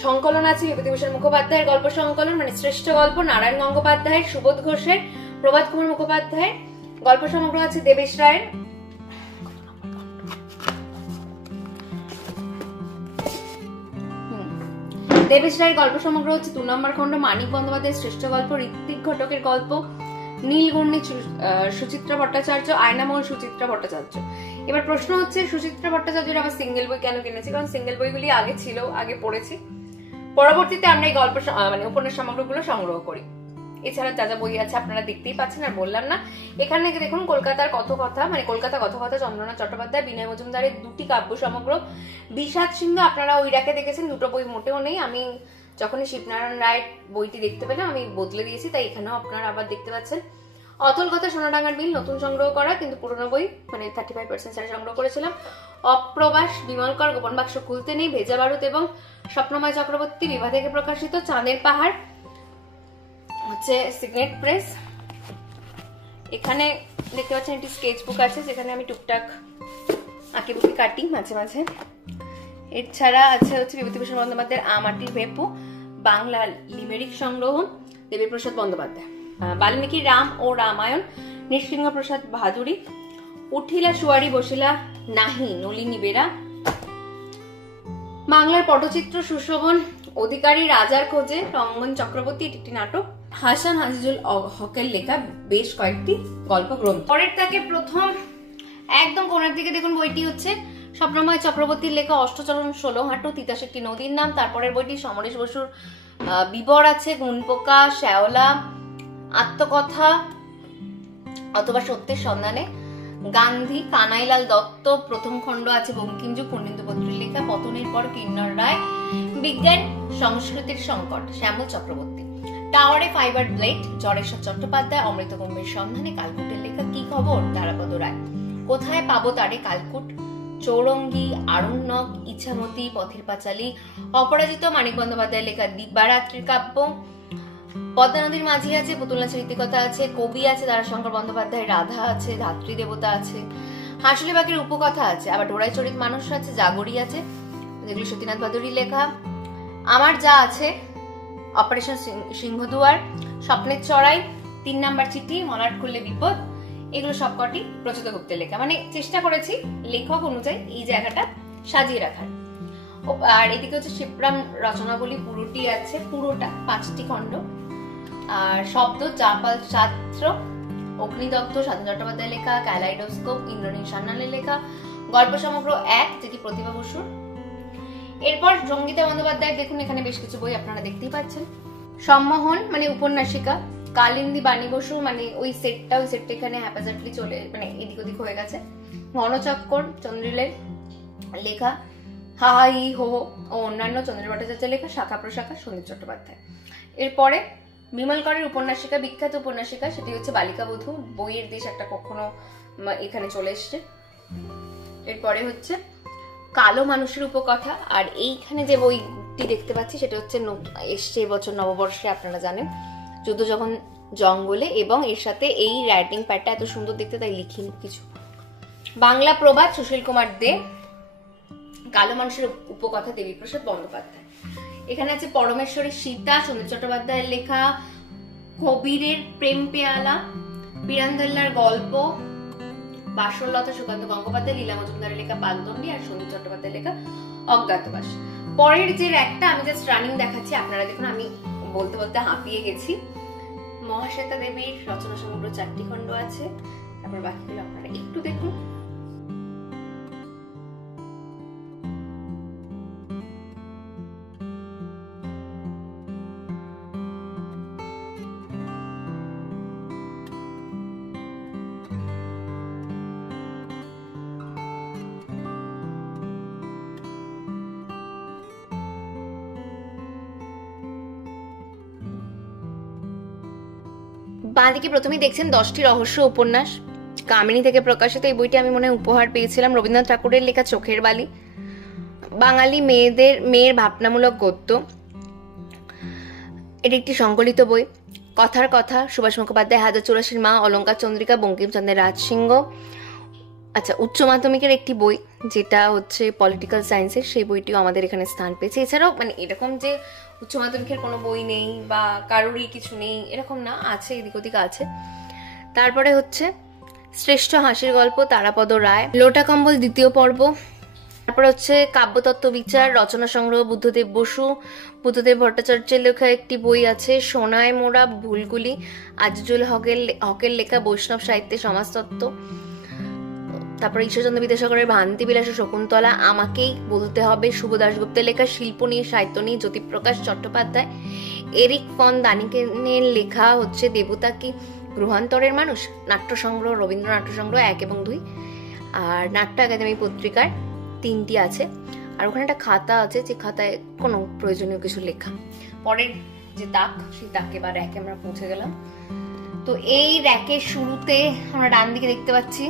সংকলন আছে। বিভূতিভূষণ মুখোপাধ্যায়ের গল্প সংকলন, মানে শ্রেষ্ঠ গল্প। নারায়ণ গঙ্গোপাধ্যায়ের, সুবোধ ঘোষের, প্রভাত কুমার মুখোপাধ্যায়ের গল্প সমগ্র আছে। দেবেশ রায়ের, গল্প সমগ্র হচ্ছে 2 নম্বর খণ্ড। মানিক বন্দ্যোপাধ্যায়ের শ্রেষ্ঠ গল্প। ঋত্বিক ঘটকের গল্প। নীলগর্ণী সুচিত্রা ভট্টাচার্য, আয়নামহল সুচিত্রা ভট্টাচার্য। এবার প্রশ্ন হচ্ছে, সুচিত্রা ভট্টাচার্যের আবার সিঙ্গেল বই কেন কিনেছি? কারণ সিঙ্গেল বইগুলি আগে ছিল, আগে পড়েছি, পরবর্তীতে আমরা এই গল্প মানে উপন্যাস সমগ্রগুলো সংগ্রহ করি। এছাড়া যা যা বই আছে আপনারা দেখতেই পাচ্ছেন, আর বললাম না। এখানে দেখুন কলকাতার কথকথা, মানে কলকাতা কথকথা চন্দ্রনাথ চট্টোপাধ্যায়, বিনয় মজুমদারের 2টি কাব্য সমগ্র। বিষাদ সিংহ আপনারা ওই র্যাকে দেখেছেন, 2টো বই মোটেও নেই। আমি যখনই শিবনারায়ণ রায়ের বইটি দেখতে পেলাম আমি বদলে দিয়েছি, তাই এখানেও আপনারা আবার দেখতে পাচ্ছেন। অতল কথা সোনাডাঙ্গার বিল, নতুন সংগ্রহ করা, কিন্তু পুরোনো বই, মানে 35% ছাড়া সংগ্রহ করেছিলাম। অপ্রবাস বিমলকর, গোপন বাক্স খুলতে নেই, ভেজা বারুদ এবং স্বপ্নময় চক্রবর্তী বিভা থেকে প্রকাশিত। চাঁদের পাহাড় হচ্ছে সিগনেট প্রেস। এখানে দেখতে পাচ্ছেন একটি স্কেচ বুক আছে, যেখানে আমি টুকটাক আঁকিবুকি কাটি মাঝে মাঝে। এছাড়া আছে হচ্ছে বিভূতিভূষণ বন্দ্যোপাধ্যায়ের আমাটির ভেপু, বাংলা লিমেরিক সংগ্রহ, দেবীপ্রসাদ বন্দ্যোপাধ্যায়। বাল্মীকির রাম ও রামায়ণ, নৃসিংহ প্রসাদ ভাদুরী। উঠিলা সুয়ারি বসিলা নাহি, নলিনী বেরা। বাংলার পটচিত্র সুশোভন, অধিকারী রাজার খোঁজে, রঙ্গন চক্রবর্তী, এটি একটি নাটক। হাসান আজিজুল হকের লেখা বেশ কয়েকটি গল্প গ্রন্থ। পরের তাকে প্রথম একদম কোণার দিকে দেখুন বইটি হচ্ছে স্বপ্নময় চক্রবর্তীর লেখা অষ্টচরণ 16 হাঁটু, তিতাস একটি নদীর নাম। তারপরের বইটি সমরেশ বসুর বিবর আছে, গুণপোকা, শ্যাওলা, আত্মকথা অথবা সত্যের সন্ধানে। গান্ধী, কানাইলাল দত্ত, প্রথম খণ্ড আছে বঙ্কিমযুগ, পূর্ণেন্দু পত্রীর লেখা। পতনের পর কিন্নর রায়, বিজ্ঞান সংস্কৃতির সংকট, শ্যামল চক্রবর্তী। টাওয়ারে ফাইবার ব্লেড, জড়েশ্বর চট্টোপাধ্যায়, অমৃতকুম্ভের সন্ধানে, কালকুটের লেখা। কি খবর, তারাপদ রায়। কোথায় পাবো তারে, কালকুট। চৌরঙ্গি, আরণ্যক, ইচ্ছামতি, পথের পাঁচালী। অপরাজিত, মানিক বন্দ্যোপাধ্যায়ের লেখা দিবারাত্রির কাব্য। পদ্মা নদীর মাঝি আছে, পুতুল নাচের রীতিকথা আছে, কবি আছে তারাশঙ্কর বন্দ্যোপাধ্যায়, রাধা আছে, ধাত্রী দেবতা আছে, হাসলে বাঘের উপকথা আছে, আবার ডোরাই চরিত মানুষ আছে, জাগরি আছে, যেগুলো সতীনাথ ভাদুরীর লেখা। আমার যা আছে, অপারেশন সিংহদুয়ার, স্বপ্নের চড়াই, 3 নাম্বার চিঠি, মলাট খুললে বিপদ, এগুলো সবকটি প্রচলিত গুপ্তের লেখা। মানে চেষ্টা করেছি লেখক অনুযায়ী এই জায়গাটা সাজিয়ে রাখার। আর এদিকে হচ্ছে শিবরাম রচনাবলী পুরোটি আছে, পুরোটা 5টি খণ্ড। আর শব্দ চাপাল ছাত্র, অগ্নিদগ্ধ সাধন চট্টোপাধ্যায় লেখা, ক্যালাইডোস্কোপ ইন্দ্রনীল সান্যালের লেখা, গল্প সমগ্র 1 যেটি প্রতিভা বসুর। এরপর সঙ্গীতা বন্দ্যোপাধ্যায়ের দেখুন এখানে বেশ কিছু বই আপনারা দেখতেই পাচ্ছেন। সম্মোহন মানে উপন্যাসিকা, কালিন্দী বাণী বসু মানে ওই সেটটা এখানে হ্যাপাজাটলি চলে মানে এদিক ওদিক হয়ে গেছে। ঘনচক্কর চন্দ্রিলের লেখা, হা হা হি হো ও অন্যান্য চন্দ্র ভট্টাচার্যের লেখা, শাখা প্রশাখা সন্দীপ চট্টোপাধ্যায়। এরপরে বিমল করের উপন্যাসিকা, বিখ্যাত উপন্যাসিকা, সেটি হচ্ছে বালিকা বধূ, বইয়ের দেশ একটা কখনো এখানে চলে এসছে। এরপরে হচ্ছে কালো মানুষের উপকথা। আর এইখানে যে বইটি দেখতে পাচ্ছি সেটা হচ্ছে এসছে এবছর নববর্ষে, আপনারা জানেন, যুদ্ধ যখন জঙ্গলে, এবং এর সাথে এই রাইটিং প্যাডটা এত সুন্দর দেখতে তাই লিখিনি কিছু। বাংলা প্রবাদ সুশীল কুমার দে, কালো মানুষের উপকথা দেবীপ্রসাদ বন্দ্যোপাধ্যায়। এখানে আছে পরমেশ্বরী সীতা সন্দীপ চট্টোপাধ্যায়ের লেখা, কবিরের প্রেম পেয়ালা, পিরান্দল্লার গল্প, বাসরলতা সুকান্ত গঙ্গোপাধ্যায়, লীলা মজুমদারের লেখা পাগদণ্ডী, আর সন্দীপ চট্টোপাধ্যায়ের লেখা অজ্ঞাতবাস। পরের যে র্যাকটা আমি জাস্ট রানিং দেখাচ্ছি, আপনারা দেখুন আমি বলতে বলতে হাঁপিয়ে গেছি। মহাশ্বেতা দেবীর রচনা সমগ্র 4টি খণ্ড আছে, তারপর বাকিগুলো আপনারা একটু দেখুন। বাঁদিকে প্রথমেই দেখছেন 10টি রহস্য উপন্যাস, কামিনী থেকে প্রকাশিত। এই বইটি আমি মনে হয় উপহার পেয়েছিলাম। রবীন্দ্রনাথ ঠাকুরের লেখা চোখের বালি, বাঙালি মেয়ের ভাবনামূলক গদ্য। এটি একটি সংকলিত বই। কথার কথা, সুভাষ মুখোপাধ্যায়, 1084 মা, অলঙ্কার চন্দ্রিকা, বঙ্কিমচন্দ্রের রাজসিংহ। আচ্ছা, উচ্চ মাধ্যমিকের একটি বই যেটা হচ্ছে পলিটিক্যাল সায়েন্সের, সেই বইটিও আমাদের এখানে স্থান পেয়েছে। এছাড়াও মানে এরকম যে উচ্চ মাধ্যমিকের কোনো বই নেই বা কারোরই কিছু নেই এরকম না, আছে, এদিক ওদিক আছে। তারপরে হচ্ছে শ্রেষ্ঠ হাসির গল্প, তারাপদ রায়, লোটা কম্বল 2য় পর্ব। তারপরে হচ্ছে কাব্যতত্ত্ব বিচার, রচনা সংগ্রহ বুদ্ধদেব বসু, বুদ্ধদেব ভট্টাচার্যের লেখা একটি বই আছে, সোনায় মোড়া ভুলগুলি, আজিজুল হকের লেখা বৈষ্ণব সাহিত্যে সমাজতত্ত্ব। তারপরে ঈশ্বরচন্দ্র বিদ্যাসাগরের ভ্রান্তি বিলাস শকুন্তলা, আমাকেই বলতে হবে, শুভ দাশগুপ্তের লেখা শিল্প নিয়ে সাহিত্য নিয়ে জ্যোতিপ্রকাশ চট্টোপাধ্যায়, এরিক ফন দানিকেনের লেখা হচ্ছে দেবতা কি গ্রহান্তরের মানুষ, নাট্য সংগ্রহ, রবীন্দ্র নাট্য সংগ্রহ 1 এবং 2, আর নাট্য একাডেমি পত্রিকার 3টি আছে। আর ওখানে একটা খাতা আছে যে খাতায় কোনো প্রয়োজনীয় কিছু লেখা। পরের যে তাক, সেই তাকে বা র্যাকে আমরা পৌঁছে গেলাম। তো এই র্যাকের শুরুতে আমরা ডান দিকে দেখতে পাচ্ছি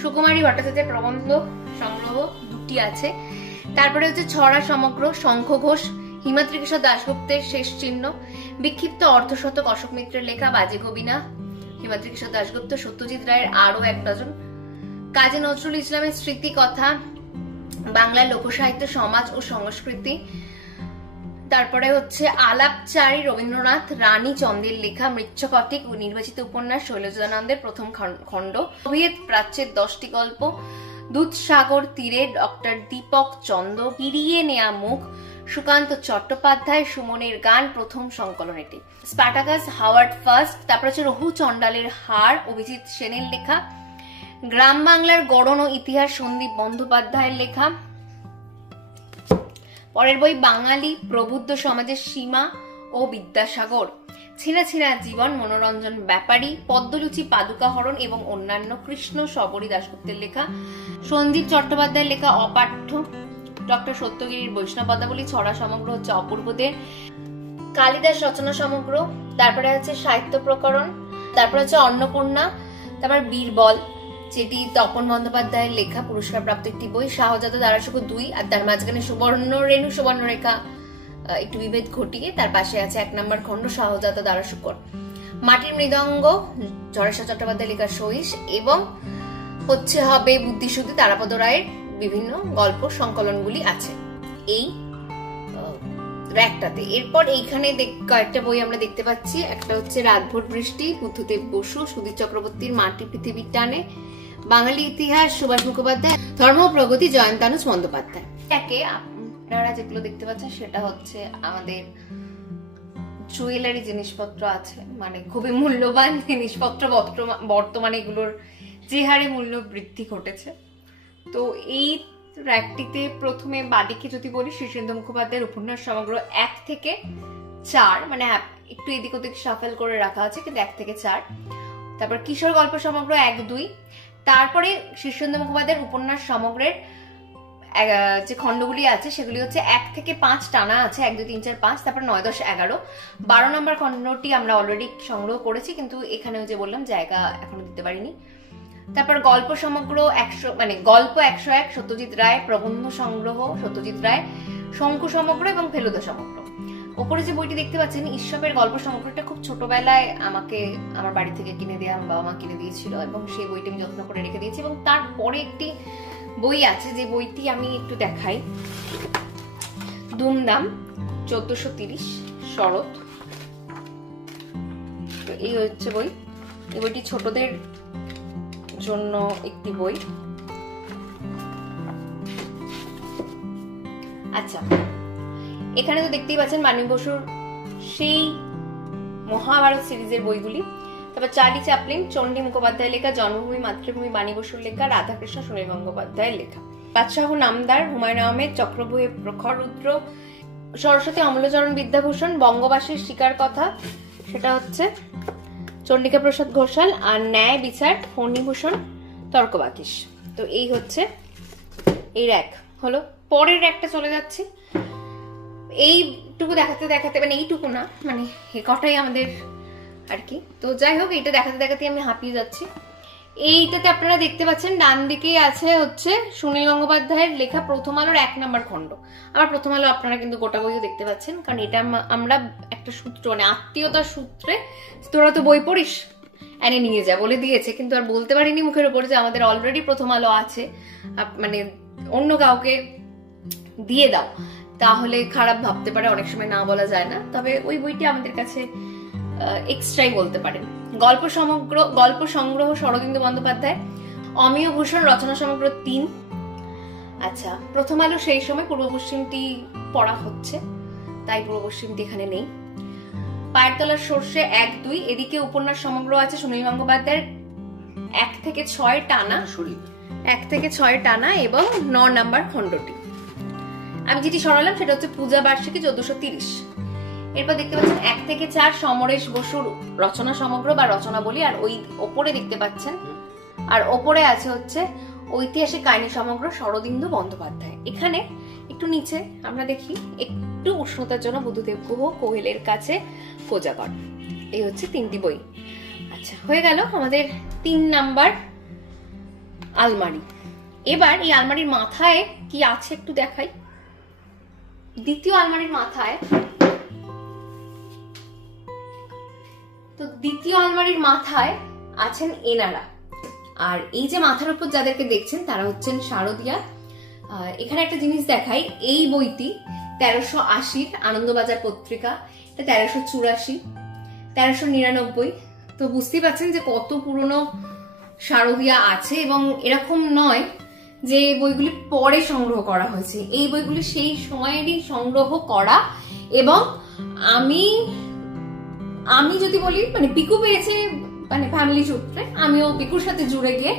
সুকুমারী ভট্টাচার্যের প্রবন্ধ সংগ্রহ 2টি আছে। তারপরে হচ্ছে ছড়া সমগ্র, শঙ্খ ঘোষ, হিমাদ্রি কিশোর দাশগুপ্তের শেষ চিহ্ন, বিক্ষিপ্ত অর্ধশতক অশোক মিত্রের লেখা, বাজে কবিনা, হিমাদ্রি কিশোর দাশগুপ্ত, সত্যজিৎ রায়ের আরো 1 ডজন, কাজী নজরুল ইসলামের স্মৃতি কথা, বাংলার লোকসাহিত্য সমাজ ও সংস্কৃতি। তারপরে হচ্ছে আলাপচারী রবীন্দ্রনাথ, রানী চন্দের লেখা, মৃচ্ছকটিক ও নির্বাচিত উপন্যাস শৈলজানন্দের প্রথম খণ্ড, সোভিয়েত প্রাচ্যের 10টি গল্প, দুধসাগর তীরে ডক্টর দীপক চন্দ, ফিরিয়ে নেয়া মুখ, সুকান্ত চট্টোপাধ্যায়, সুমনের গান প্রথম সংকলন এটি, স্পার্টাকাস হাওয়ার্ড ফার্স্ট। তারপর হচ্ছে রঘু চণ্ডালের হার, অভিজিৎ সেনের লেখা, গ্রাম বাংলার গড়ন ও ইতিহাস সন্দীপ বন্দ্যোপাধ্যায়ের লেখা। পরের বই বাঙালি প্রবুদ্ধ সমাজের সীমা ও বিদ্যাসাগর, ছিঁড়া ছিঁড়া জীবন মনোরঞ্জন ব্যাপারী, পদ্মরুচি পাদুকাহরণ এবং অন্যান্য, কৃষ্ণ শবরী দাশগুপ্তের লেখা, সন্দীপ চট্টোপাধ্যায়ের লেখা অপাঠ্য, ডক্টর সত্যগিরির বৈষ্ণব পদাবলী, ছড়া সমগ্র হচ্ছে অপূর্বদের, কালিদাস রচনা সমগ্র, তারপরে হচ্ছে সাহিত্য প্রকরণ, তারপরে হচ্ছে অন্নপূর্ণা, তারপর বীরবল যেটি তপন বন্দ্যোপাধ্যায়ের লেখা, পুরস্কার প্রাপ্ত একটি বই, শাহজাদা দারাশুকু 2, আর তার মাঝখানে সুবর্ণ রেণু সুবর্ণরেখা একটু বিভেদ ঘটিয়ে। তার পাশে আছে 1 নম্বর খণ্ড সহজাত দ্বারা শুকর, মাটির মৃদঙ্গ ঝড়েশ্বর চট্টোপাধ্যায় লেখা সহিস, এবং হচ্ছে হবে বুদ্ধিসুদ্ধি তারাপদ রায়ের বিভিন্ন গল্প সংকলনগুলি আছে এই র্যাকটাতে। এরপর এইখানে কয়েকটা বই আমরা দেখতে পাচ্ছি। একটা হচ্ছে রাতভর বৃষ্টি, বুদ্ধদেব বসু, সুধীর চক্রবর্তীর মাটি পৃথিবীর টানে, বাঙালি ইতিহাস সুভাষ মুখোপাধ্যায়, ধর্ম প্রগতি জয়ন্তানুজ বন্দ্যোপাধ্যায়। একে আপনারা যেগুলো দেখতে পাচ্ছেন সেটা হচ্ছে আমাদের জুয়েলারি জিনিসপত্র আছে, মানে খুবই মূল্যবান জিনিসপত্র বর্তমানে এগুলোর যে হারে মূল্য বৃদ্ধি ঘটেছে। তো এই র্যাকটিতে প্রথমে বাদিকে যদি বলি শীর্ষেন্দু মুখোপাধ্যায়ের উপন্যাস সমগ্র 1 থেকে 4, মানে একটু এদিক ওদিক শাফেল করে রাখা আছে কিন্তু 1 থেকে 4। তারপর কিশোর গল্প সমগ্র 1, 2। তারপরে শীর্ষেন্দু মুখোপাধ্যায়ের উপন্যাস সমগ্রের যে খণ্ডগুলি আছে সেগুলি হচ্ছে 1 থেকে 5 টানা আছে, 1, 2, 3, 4, 5। তারপর 9, 10, 11, 12 নম্বর খণ্ডটি আমরা অলরেডি সংগ্রহ করেছি, কিন্তু এখানে যে বললাম জায়গা এখনো দিতে পারিনি। তারপর গল্প সমগ্র 100, মানে গল্প 101 সত্যজিৎ রায়, প্রবন্ধ সংগ্রহ সত্যজিৎ রায়, শঙ্কু সমগ্র এবং ফেলুদা সমগ্র। ওপরে যে বইটি দেখতে পাচ্ছেন ঈশ্বরের গল্প সমগ্রটা খুব ছোটবেলায় আমাকে আমার বাড়ি থেকে কিনে দেওয়া, আমার বাবা মা কিনে দিয়েছিল এবং সেই বইটি আমি যত্ন করে রেখে দিয়েছি। এবং তারপরে একটি বই আছে যে বইটি আমি একটু দেখাই, দুমদাম 1430 শরৎ। তো এই হচ্ছে বই, এই বইটি ছোটদের জন্য একটি বই। আচ্ছা, এখানে তো দেখতেই পাচ্ছেন মানিক বসুর সেই মহাভারত সিরিজের বইগুলি। তারপর চার্লি চ্যাপলিন, চণ্ডী মুখোপাধ্যায় লেখা, জন্মভূমি মাতৃভূমি মানিক বসুর লেখা, রাধাকৃষ্ণ সুনীল গঙ্গোপাধ্যায়ের লেখা, বাদশাহ নামদার, হুমায়ুন আহমেদ, চক্রভূহে প্রখর রুদ্র, সরস্বতী অমলচরণ বিদ্যাভূষণ, বঙ্গবাসীর শিকার কথা, সেটা হচ্ছে চন্ডিকা প্রসাদ ঘোষাল, আর ন্যায় বিচার ফণীভূষণ তর্কবাকিশ। তো এই হচ্ছে এই র্যাক হলো। পরের র্যাকটা চলে যাচ্ছি। এইটুকু দেখাতে দেখাতে, মানে এইটুকু না, মানে কটাই আমাদের আর কি। তো যাই হোক, এইটা দেখাতে দেখাতে আমি হাঁপিয়ে যাচ্ছি। এইটাতে আপনারা দেখতে পাচ্ছেন ডান দিকে আছে হচ্ছে সুনীল গঙ্গোপাধ্যায়ের লেখা প্রথম আলোর 1 নম্বর খণ্ড। আবার প্রথম আলো আপনারা কিন্তু গোটা বইও দেখতে পাচ্ছেন, কারণ এটা আমরা একটা সূত্র, মানে আত্মীয়তার সূত্রে, তোরা তো বই পড়িস এনে নিয়ে যা বলে দিয়েছে, কিন্তু আর বলতে পারিনি মুখের উপরে যে আমাদের অলরেডি প্রথম আলো আছে, মানে অন্য কাউকে দিয়ে দাও, তাহলে খারাপ ভাবতে পারে, অনেক সময় না বলা যায় না। তবে ওই বইটি আমাদের কাছে এক্সট্রাই বলতে পারেন। গল্প সংগ্রহ শরদিন্দু বন্দ্যোপাধ্যায়, অমিয় ভূষণ রচনা সমগ্র 3। আচ্ছা, প্রথম আলো সেই সময় পূর্ব পশ্চিমটি পড়া হচ্ছে, তাই পূর্ব পশ্চিমটি এখানে নেই। পায়ের তলার সর্ষে 1, 2। এদিকে উপন্যাস সমগ্র আছে সুনীল গঙ্গোপাধ্যায়ের 1 থেকে 6 টানা, 1 থেকে 6 টানা এবং 9 নম্বর খণ্ডটি। আমি যেটি সরালাম সেটা হচ্ছে পূজা বার্ষিকী 1430। এরপর দেখতে পাচ্ছেন 1 থেকে 4 সমরেশ বসুর রচনা সমগ্র বা রচনা বলি, আর ওই ওপরে দেখতে পাচ্ছেন, আর ওপরে আছে হচ্ছে ঐতিহাসিক কাহিনী সমগ্র শরদিন্দু বন্দ্যোপাধ্যায়। এখানে একটু নিচে আমরা দেখি একটু উষ্ণতার জন্য বুদ্ধদেব গুহ, কোহেলের কাছে কোজাগর। এই হচ্ছে 3টি বই। আচ্ছা, হয়ে গেল আমাদের 3 নাম্বার আলমারি। এবার এই আলমারির মাথায় কি আছে একটু দেখাই। দ্বিতীয় আলমারির মাথায়, তো দ্বিতীয় আলমারির মাথায় আছেন এনারা, আর এই যে মাথার উপর যাদেরকে দেখছেন তারা হচ্ছেন শারদিয়া। এখানে একটা জিনিস দেখাই, এই বইটি 1380 আনন্দবাজার পত্রিকা, এটা 1384, 1399। তো বুঝতেই পারছেন যে কত পুরনো শারদিয়া আছে, এবং এরকম নয় যে বইগুলি পরে সংগ্রহ করা হয়েছে, এই বইগুলি সেই সময়েরই সংগ্রহ করা। এবং আমি যদি বলি, মানে পিকু পেয়েছে মানে ফ্যামিলি সূত্রে, আমিও পিকুর সাথে জুড়ে গিয়ে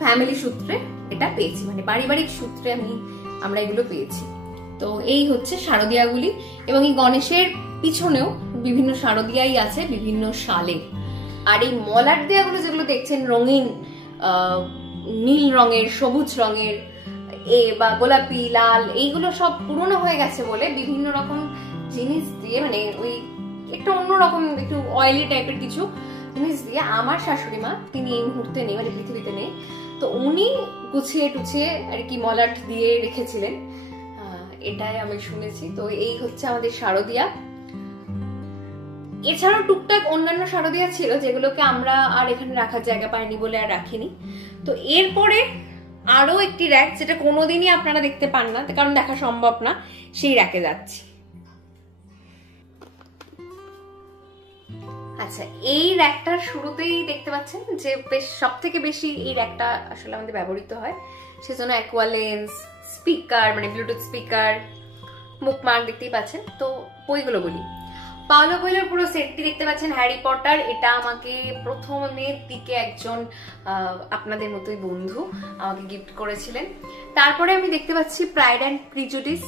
ফ্যামিলি সূত্রে এটা পেয়েছি, মানে পারিবারিক সূত্রে আমরা এগুলো পেয়েছি। তো এই হচ্ছে শারদিয়াগুলি, এবং এই গণেশের পিছনেও বিভিন্ন শারদিয়াই আছে বিভিন্ন সালে। আর এই মলাট দেয়াগুলো যেগুলো দেখছেন রঙিন, নীল রঙের, সবুজ রঙের বা গোলাপি, লাল, এইগুলো সব পুরনো হয়ে গেছে বলে বিভিন্ন রকম জিনিস দিয়ে, মানে ওই একটা অন্যরকম একটু অয়েলি টাইপের কিছু জিনিস দিয়ে আমার শাশুড়ি মা, তিনি এই মুহূর্তে নেই, মানে পৃথিবীতে নেই, তো উনি গুছিয়ে টুছিয়ে আর কি মলাট দিয়ে রেখেছিলেন। এটাই আমি শুনেছি। তো এই হচ্ছে আমাদের শারদিয়া। এছাড়াও টুকটাক অন্যান্য শারদিয়া ছিল যেগুলোকে আমরা আর এখানে রাখার জায়গা পাইনি বলে আর রাখিনি। তো এরপরে আরো একটি র্যাক, যেটা কোনোদিনই আপনারা দেখতে পান না কারণ দেখা সম্ভব না, সেই র্যাকে যাচ্ছি। আচ্ছা, এই র্যাকটার শুরুতেই দেখতে পাচ্ছেন যে বেশ সব থেকে বেশি এই র্যাকটা আসলে আমাদের ব্যবহৃত হয়, সেজন্য অ্যাকোয়ালেন্স, স্পিকার মানে ব্লুটুথ স্পিকার, মুখমার্ক দেখতেই পাচ্ছেন। তো বইগুলো বলি, পাওলো কোয়েলোর পুরো সেটটি দেখতে পাচ্ছেন, হ্যারি পটার। এটা আমাকে প্রথমের দিকে একজন আপনাদের মতোই বন্ধু আমাকে গিফট করেছিলেন। তারপরে আমি দেখতে পাচ্ছি প্রাইড অ্যান্ড প্রিজুডিস,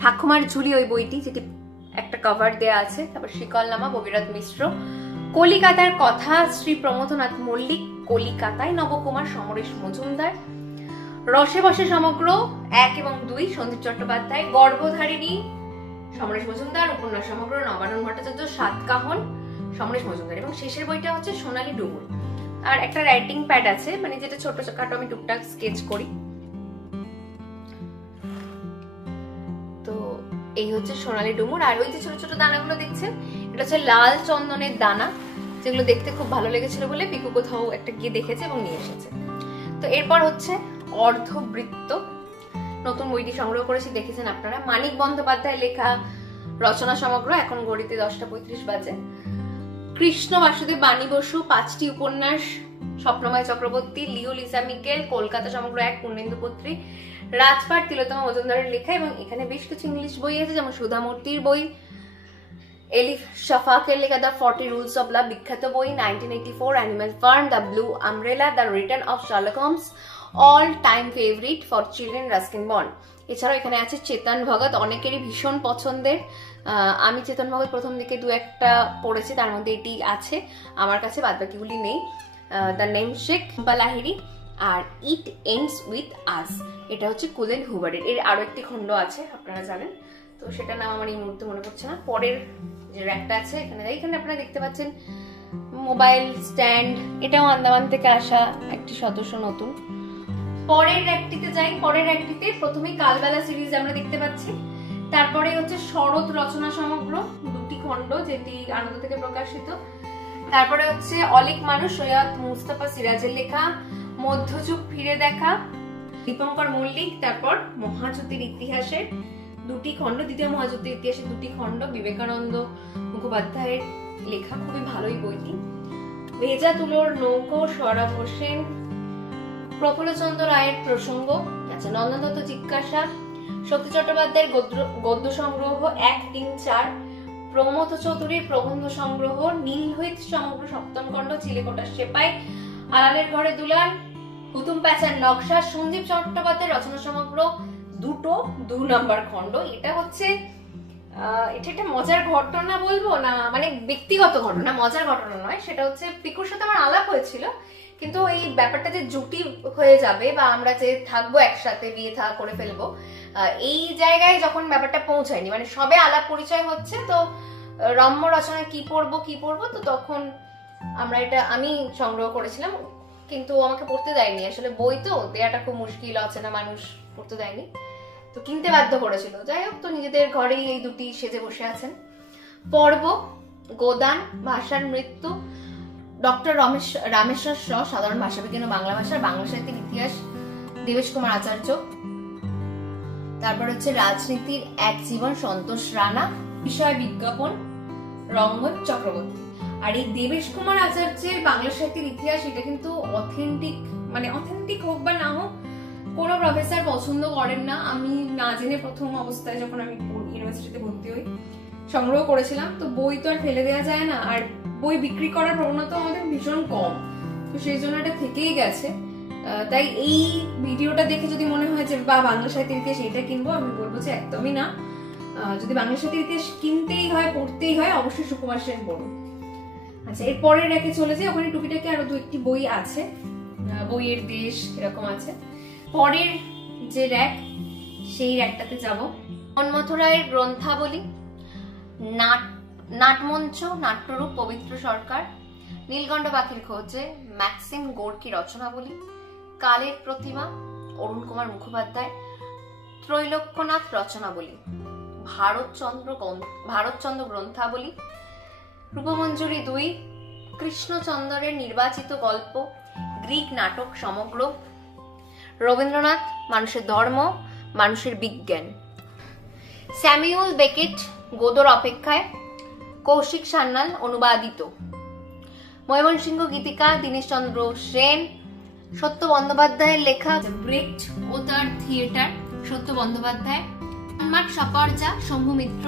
ঠাকুমার ঝুলি ওই বইটি, যেটি একটা কভার দেয়া আছে। তারপর শিকলনামা, ভগীরথ মিশ্র, কলিকাতার কথা, শ্রী প্রমথনাথ মল্লিক, কলিকাতায় নবকুমার, সমরেশ মজুমদার, রসে বসে সমগ্র 1 এবং 2 সন্দীপ চট্টোপাধ্যায়, গর্ভধারিণী সমরেশ মজুমদার, উপন্যাস সমগ্র নবারুণ ভট্টাচার্য, সাতকাহন সমরেশ মজুমদার, এবং শেষের বইটা হচ্ছে সোনালী ডুমুর। আর একটা রাইটিং প্যাড আছে, মানে যেটা ছোট খাটো আমি টুকটাক স্কেচ করি। তো এই হচ্ছে সোনালী ডুমুর। আর ওই যে ছোট ছোট দানাগুলো দেখছেন, এটা হচ্ছে লাল চন্দনের দানা, যেগুলো দেখতে খুব ভালো লেগেছিল বলে পিকু কোথাও একটা গিয়ে দেখেছে এবং নিয়ে এসেছে। তো এরপর হচ্ছে অর্ধবৃত্ত, নতুন বইটি সংগ্রহ করেছি, দেখেছেন আপনারা, মানিক বন্দ্যোপাধ্যায় লেখা রচনা সমগ্র, এখন ঘড়িতে 10:35 বাজে। কৃষ্ণ বাসুদেব বাণী বসু, 5টি উপন্যাস, স্বপ্নময় চক্রবর্তী, লিও লিসা মিকেল, কলকাতা সমগ্র 1, পূর্ণেন্দু পত্রী, রাজপাট তিলোত্তমা মজুমদারের লেখা, এবং এখানে বেশ কিছু ইংলিশ বই আছে, যেমন সুধা মূর্তির বই, এলিফ শাফাকের লেখা দ্য 40 রুলস অফ লাভ, বিখ্যাত বই, 1984, Animal Farm, The Blue Umbrella, The Return of Sherlock Holmes, all time favourite for children, Ruskin Bond. এছাড়াও এখানে আছে চেতন ভগত, অনেকেরই ভীষণ পছন্দের। আমি চেতন ভগত প্রথম দিকে 2-1টা পড়েছি, তার মধ্যে এটি আছে আমার কাছে, বাদবাকিগুলি নেই। দ্য নেমশেক লাহিড়ী, আর ইট এন্ডস উইথ আস, এটা হচ্ছে কুলেন হুবারের। এর আরো একটি খণ্ড আছে আপনারা জানেন, তো সেটার নাম আমার এই মুহূর্তে মনে পড়ছে না। পরের যে র্যাকটা আছে এখানে আপনারা দেখতে পাচ্ছেন মোবাইল স্ট্যান্ড, এটাও আন্দামান থেকে আসা একটি সদস্য নতুন। পরের র্যাকটিতে যাই, পরের র্যাকটিতে প্রথমেই কালবেলা সিরিজ আমরা দেখতে পাচ্ছি, তারপরে হচ্ছে শরৎ রচনা সমগ্র 2টি খণ্ড, যেটি আনন্দ থেকে প্রকাশিত। তারপরে হচ্ছে অলিক মানুষ, সৈয়দ মুস্তাফা সিরাজের লেখা, মধ্যযুগ ফিরে দেখা, দীপঙ্কর মল্লিক। তারপর মহাজ্যোতির ইতিহাসের 2টি খণ্ড, দ্বিতীয় মহাজ্যোতির ইতিহাসের 2টি খণ্ড, বিবেকানন্দ মুখোপাধ্যায়ের লেখা, খুবই ভালোই বইটি। ভেজা তুলোর নৌকো, সৌরভ হোসেন, প্রফুল্লচন্দ্র রায়ের প্রসঙ্গ, আচ্ছা নন্দন দত্ত জিজ্ঞাসা, শক্তি চট্টোপাধ্যায়ের গদ্য সংগ্রহ 1, 3, 4, প্রমথ চৌধুরীর প্রবন্ধ সংগ্রহ, নীলহৈত সমগ্র 7ম খণ্ড, চিলেকোটার সেপাই, আড়ালের ঘরে দুলাল, হুতুম প্যাঁচার নকশা, সঞ্জীব চট্টোপাধ্যায়ের রচনা সমগ্র 2 নম্বর খণ্ড। এটা হচ্ছে এটা একটা মজার ঘটনা বলবো না, মানে ব্যক্তিগত ঘটনা, মজার ঘটনা নয়, সেটা হচ্ছে পিকুর সাথে আমার আলাপ হয়েছিল, কিন্তু এই ব্যাপারটা যে জুটি হয়ে যাবে বা আমরা যে থাকবো একসাথে, বিয়ে করে ফেলবো, এই জায়গায় যখন ব্যাপারটা পৌঁছায়নি, মানে সবে আলাপ পরিচয় হচ্ছে, তো রম্য রচনা কি পড়বো, তো তখন আমি সংগ্রহ করেছিলাম, কিন্তু আমাকে পড়তে দেয়নি, আসলে বই তো দেয়াটা খুব মুশকিল, অচেনা মানুষ, পড়তে দেয়নি, তো কিনতে বাধ্য করেছিল। যাই হোক, তো নিজেদের ঘরেই এই 2টি সেজে বসে আছেন। পর্ব, গোদান, ভাষার মৃত্যু, ডক্টর রামেশ্বর শ, সাধারণ ভাষাবিজ্ঞান ও বাংলা ভাষা, বাংলা সাহিত্যের ইতিহাস, দেবেশ কুমার আচার্য। তারপর হচ্ছে রাজনীতির এক জীবন, সন্তোষ রানা, বিষয় বিজ্ঞাপন, রঙ্গন চক্রবর্তী। আর এই দেবেশ কুমার আচার্যের বাংলা সাহিত্যের ইতিহাস, এটা কিন্তু অথেন্টিক, মানে অথেন্টিক হোক বা না হোক, কোনো প্রফেসর পছন্দ করেন না। আমি না জেনে প্রথম অবস্থায় যখন আমি ইউনিভার্সিটিতে ভর্তি হই সংগ্রহ করেছিলাম, তো বই তো আর ফেলে দেওয়া যায় না, আর বই বিক্রি করার প্রবণতা আমাদের ভীষণ কম, তো সেই জন্য এটা থেকেই গেছে। তাই এই ভিডিওটা দেখে যদি মনে হয় যে বা বাংলা সাহিত্যের ইতিহাস এটা কিনবো, আমি বলবো যে একদমই না। যদি বাংলা সাহিত্যের ইতিহাস কিনতেই হয়, পড়তেই হয়, অবশ্যই সুকুমার সেন পড়ুন। আচ্ছা, এর পরের র্যাকে চলে যাই, ওখানে টুকিটাকি আরো 2-1টি বই আছে, বইয়ের দেশ এরকম আছে। পরের যে র্যাক, সেই র্যাকটাতে যাব। মন্মথ রায়ের গ্রন্থাবলী, নাটমঞ্চ, নাট্যরূপ পবিত্র সরকার, নীলকণ্ঠ পাখির খোঁজে, ম্যাক্সিম গোর্কি রচনাবলী, কালের প্রতিমা, অরুণ কুমার মুখোপাধ্যায়, ত্রৈলোক্যনাথ রচনাবলী, ভারতচন্দ্র গ্রন্থাবলী, রূপমঞ্জুরি 2, কৃষ্ণচন্দ্রের নির্বাচিত গল্প, গ্রিক নাটক সমগ্র, রবীন্দ্রনাথ মানুষের ধর্ম, মানুষের বিজ্ঞান, স্যামুয়েল বেকেট গোদর অপেক্ষায়, কৌশিক সান্যাল অনুবাদিত, ময়মনসিংহ গীতিকা দীনেশচন্দ্র সেন, সত্য বন্দ্যোপাধ্যায়ের লেখা গ্রেট ও তার থিয়েটার, সত্য বন্দ্যোপাধ্যায়, মার্ক সকরজা শম্ভু মিত্র,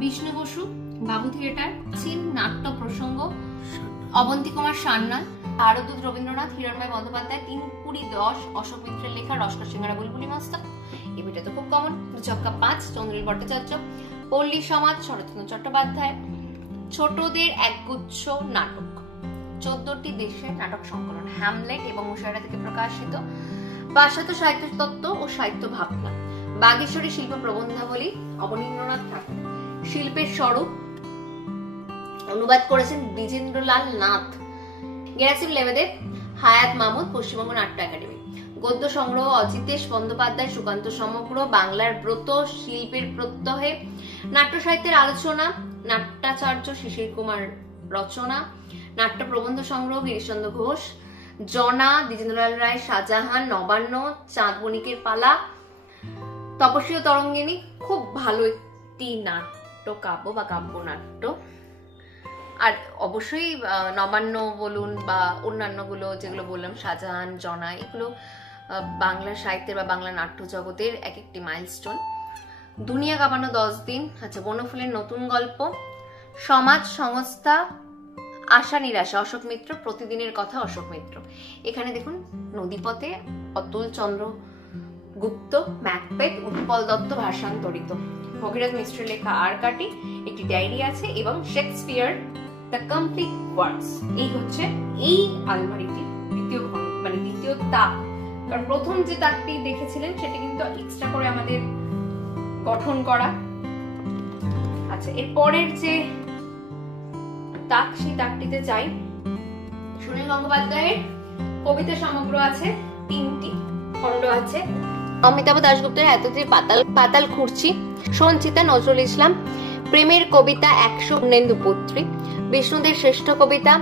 বিষ্ণু বসু বাবু থিয়েটার, চীন নাট্য প্রসঙ্গ, অবন্তী কুমার সান্যাল, ভারতদূত রবীন্দ্রনাথ, হিরণময় বন্দ্যোপাধ্যায়, 3-10 অশোক মিত্রের লেখা, রস্কর সিংহারা বুলবুলি মস্তক, এই বইটা তো খুব কমন, 2-5 চন্দ্রীল ভট্টাচার্য, পল্লী সমাজ শরৎচন্দ্র চট্টোপাধ্যায়, ছোটদের একগুচ্ছ নাটক, 14টি দেশের নাটক সংকলন, হ্যামলেট এবং মুশায়রা থেকে প্রকাশিত, পাশ্চাত্য সাহিত্য তত্ত্ব ও সাহিত্য ভাবনা, বাগেশ্বরী শিল্প প্রবন্ধাবলী, অবনীন্দ্রনাথ ঠাকুর, শিল্পের স্বরূপ অনুবাদ করেছেন দ্বিজেন্দ্রলাল নাথ, গেরাসিম লেবেদেব, হায়াত মাহমুদ, পশ্চিমবঙ্গ নাট্য একাডেমি, গদ্য সংগ্রহ অজিতেশ বন্দ্যোপাধ্যায়, সুকান্ত সমগ্র, বাংলার ব্রত, শিল্পের প্রত্যহে, নাট্য সাহিত্যের আলোচনা, নাট্যাচার্য শিশির কুমার রচনা, নাট্য প্রবন্ধ সংগ্রহ গিরিশচন্দ্র ঘোষ, জনা দ্বিজেন্দ্রলাল রায়, শাহজাহান, নবান্ন, চাঁদ বণিকের পালা, তপস্বী ও তরঙ্গিনী, খুব ভালো একটি নাট্য কাব্য বা কাব্যনাট্য। আর অবশ্যই নবান্ন বলুন বা অন্যান্য গুলো যেগুলো বললাম, শাহজাহান, জনা, এগুলো বাংলা সাহিত্যের বা বাংলা নাট্য জগতের এক একটি মাইলস্টোন। দুনিয়া কাঁপানো 10 দিন, আচ্ছা, বনফুলের নতুন গল্প, সমাজ সংস্থা, আশা নিরাশা অশোক মিত্র, প্রতিদিনের কথা অশোক মিত্র। এখানে দেখুন নদীপথে অতুল চন্দ্র গুপ্ত, ম্যাকবেথ, উৎপল দত্ত ভাষান্তরিত, ভগীরথ মিশ্রের লেখা আরকাটি, একটি ডায়েরি আছে, এবং শেক্সপিয়ার দ্য কমপ্লিট ওয়ার্কস। এই হচ্ছে এই আলমারিটির দ্বিতীয় খণ্ড, মানে দ্বিতীয় তাক। কারণ প্রথম যে তাকটি দেখেছিলেন সেটি কিন্তু এক্সট্রা করে আমাদের গঠন করা। আচ্ছা, এর পরের যে তাক, সেই তাকটিতে যাই। সুনীল গঙ্গোপাধ্যায়ের কবিতা সমগ্র আছে, 3টি খণ্ড আছে। অমিতাভ দাশগুপ্তের এতদিন পাতাল খুঁড়ছি, সঞ্চিতা নজরুল ইসলাম, প্রেমের কবিতা 100 পূর্ণেন্দু পুত্রী, বিষ্ণুদের শ্রেষ্ঠ কবিতা,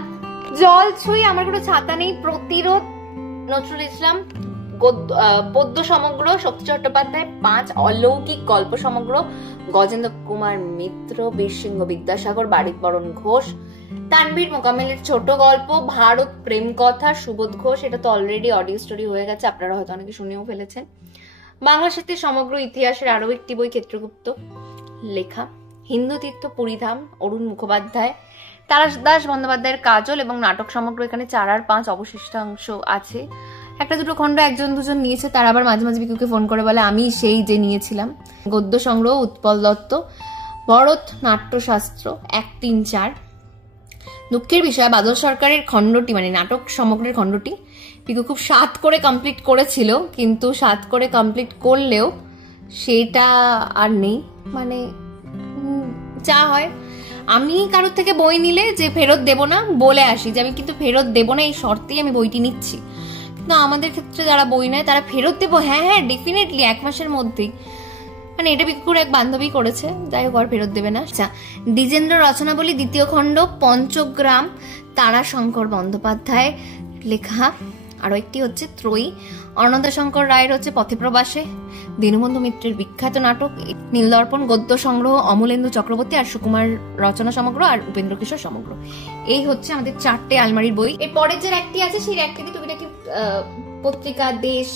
জল ছুঁই আমার কোনো ছাতা নেই, প্রতিরোধ নজরুল ইসলাম, পদ্য সমগ্র শক্তি চট্টোপাধ্যায়, 5 অলৌকিক গল্প সমগ্র গজেন্দ্র কুমার মিত্র, বীরসিংহ বিদ্যাসাগর, বারিক বরণ ঘোষ, তানভীর মোকাম্মেলের ছোট গল্প, ভারত প্রেম কথা সুবোধ ঘোষ, এটা তো অলরেডি অডিও স্টোরি হয়ে গেছে, আপনারা হয়তো অনেকে শুনেও ফেলেছেন। বাংলা সাহিত্যের সমগ্র ইতিহাসের আরো একটি বই, ক্ষেত্রগুপ্ত লেখা, হিন্দু তীর্থ পুরীধাম, অরুণ মুখোপাধ্যায়, তারাশ দাস বন্দ্যোপাধ্যায়ের কাজল, এবং নাটক সমগ্র এখানে 4 আর 5 অবশিষ্টাংশ আছে। 1-2 খণ্ড 1-2জন নিয়েছে, তারা আবার মাঝে মাঝে বিকুকে ফোন করে বলে আমি সেই যে নিয়েছিলাম। গদ্য সংগ্রহ উৎপল দত্ত, ভরত নাট্যশাস্ত্র 1-3-4। দুঃখের বিষয় বাদল সরকারের খণ্ডটি, মানে নাটক সমগ্রের খণ্ডটি পিকু খুব 7 করে কমপ্লিট করেছিল, কিন্তু 7 করে কমপ্লিট করলেও সেটা আর নেই। মানে যা হয়, আমি কারোর থেকে বই নিলে যে ফেরত দেব না বলে আসি যে আমি কিন্তু ফেরত দেব না, এই শর্তেই আমি বইটি নিচ্ছি। কিন্তু আমাদের ক্ষেত্রে যারা বই নেয় তারা ফেরত দেবো, হ্যাঁ হ্যাঁ ডেফিনেটলি 1 মাসের মধ্যেই। মানে এটা বিকুর এক বান্ধবী করেছে, যাই হোক আর ফেরত দেবে না। আচ্ছা, দ্বিজেন্দ্র রচনাবলী 2য় খণ্ড, পঞ্চগ্রাম, তারাশঙ্কর বন্দ্যোপাধ্যায় লেখা। আরো একটি হচ্ছে ত্রয়ী, অন্নদাশঙ্কর রায়ের হচ্ছে পথে প্রবাসে, দীনবন্ধু মিত্রের বিখ্যাত নাটক, নীলদর্পণ গদ্য সংগ্রহ, অমলেন্দু চক্রবর্তী আর সুকুমার রচনা সমগ্র, আর উপেন্দ্র কিশোর সমগ্র। এই হচ্ছে আমাদের 4টে আলমারির বই। এর পরের যে র্যাকটি আছে সেই র্যাকটিতে টুকিটাকি পত্রিকা, দেশ,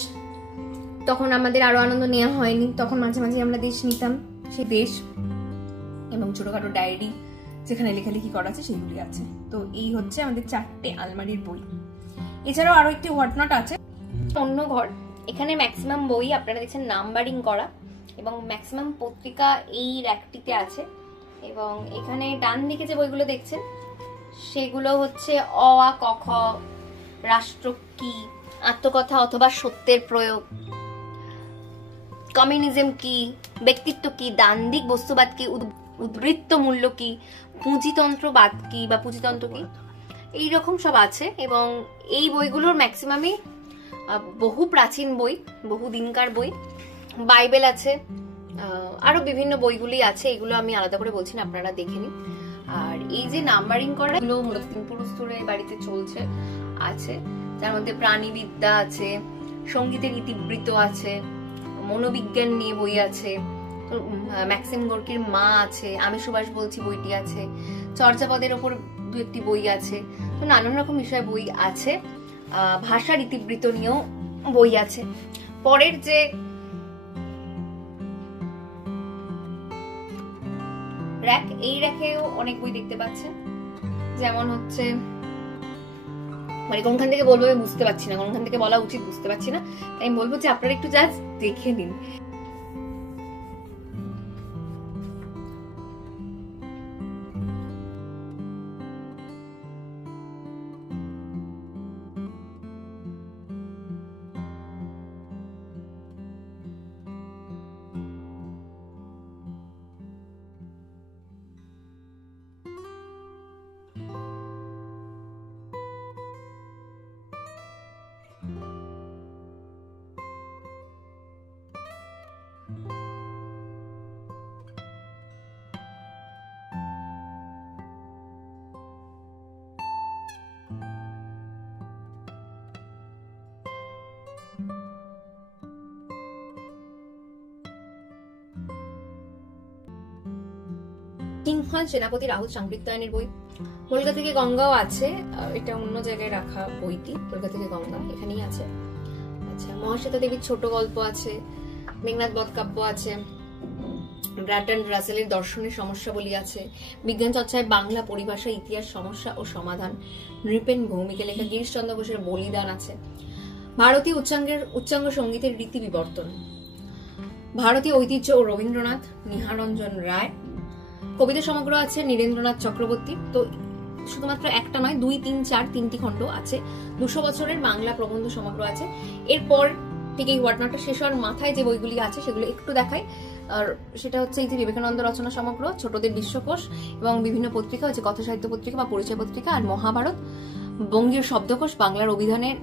তখন আমাদের আরো আনন্দ নেওয়া হয়নি, তখন মাঝে মাঝে আমরা দেশ নিতাম, সেই দেশ এবং ছোটখাটো ডায়েরি যেখানে লেখালেখি করা আছে সেগুলি আছে। তো এই হচ্ছে আমাদের 4টে আলমারির বই। এছাড়াও আরো একটি হোয়াটনট আছে, অন্য ঘর। এখানে ম্যাক্সিমাম বই আপনারা দেখছেন নাম্বারিং করা, এবং ম্যাক্সিমাম পত্রিকা এই র্যাকটিতে আছে। এবং এখানে ডান দিকে যে বইগুলো দেখছেন সেগুলো হচ্ছে অ আ ক খ, রাষ্ট্র কি, আত্মকথা অথবা সত্যের প্রয়োগ, কমিউনিজম কি, ব্যক্তিত্ব কি, দান্দিক বস্তুবাদ কি, উদ্বৃত্ত মূল্য কি, পুঁজিতন্ত্রবাদ কি বা পুঁজিতন্ত্র কি, এইরকম সব আছে। এবং এই বইগুলোর ম্যাক্সিমামই বহু প্রাচীন বই, বহু দিনকার বই। বাইবেল আছে, আরো বিভিন্ন বইগুলি আছে, এগুলো আমি আলাদা করে বলছি না, আপনারা দেখে নিন। আর এই যে নাম্বারিং করা এগুলো মূলত 3 পুরুষ স্তরে বাড়িতে চলছে আছে, যার মধ্যে প্রাণীবিদ্যা আছে, সঙ্গীতের ইতিবৃত্ত আছে, মনোবিজ্ঞান নিয়ে বই আছে, ম্যাক্সিম গোর্কির মা আছে, আমি সুভাষ বলছি বইটি আছে, চর্যাপদের ওপর 2-1টি বই আছে, তো নানান রকম বিষয়ে বই আছে। ভাষার ইতিবৃত্ত নিয়েও বই আছে। পরের যে র্যাক, এই র্যাকেও অনেক বই দেখতে পাচ্ছেন, যেমন হচ্ছে মানে কোনখান থেকে বলবো আমি বুঝতে পারছি না, কোনখান থেকে বলা উচিত বুঝতে পারছি না, তাই আমি বলবো যে আপনারা একটু জাস্ট দেখে নিন। সিংহল সেনাপতি রাহুল সংকৃত্তায়নের বই। কলকাতা থেকে গঙ্গাও আছে, এটা অন্য জায়গায় রাখা বইটি, কলকাতা থেকে গঙ্গা এখানেই আছে। আচ্ছা, মহাশ্বেতা দেবীর ছোট গল্প আছে, মেঘনাদ বধ কাব্য আছে, ব্র্যান্টন রাসেলের দর্শনের সমস্যাবলী আছে, বিজ্ঞান চর্চায় বাংলা পরিভাষা ইতিহাস সমস্যা ও সমাধান, নৃপেন ভৌমিকে লেখা গিরিশচন্দ্র ঘোষের বলিদান আছে, ভারতীয় উচ্চাঙ্গ সঙ্গীতের রীতি বিবর্তন, ভারতীয় ঐতিহ্য ও রবীন্দ্রনাথ নিহারঞ্জন রায়, কবিতা সমগ্র আছে নীরেন্দ্রনাথ চক্রবর্তী। তো শুধুমাত্র একটা নয়, 2, 3, 4 3টি খণ্ড আছে। 200 বছরের বাংলা প্রবন্ধ সমগ্র আছে। এরপর ঠিক এই হোয়াটনটটা শেষ হওয়ার মাথায় যে বইগুলি আছে সেগুলো একটু দেখাই। আর সেটা হচ্ছে এই যে বিবেকানন্দ রচনা সমগ্র, ছোটদের বিশ্বকোষ এবং বিভিন্ন পত্রিকা হচ্ছে কথা সাহিত্য পত্রিকা বা পরিচয় পত্রিকা, আর মহাভারত, বঙ্গীয় শব্দকোষ, বাংলার অভিধানের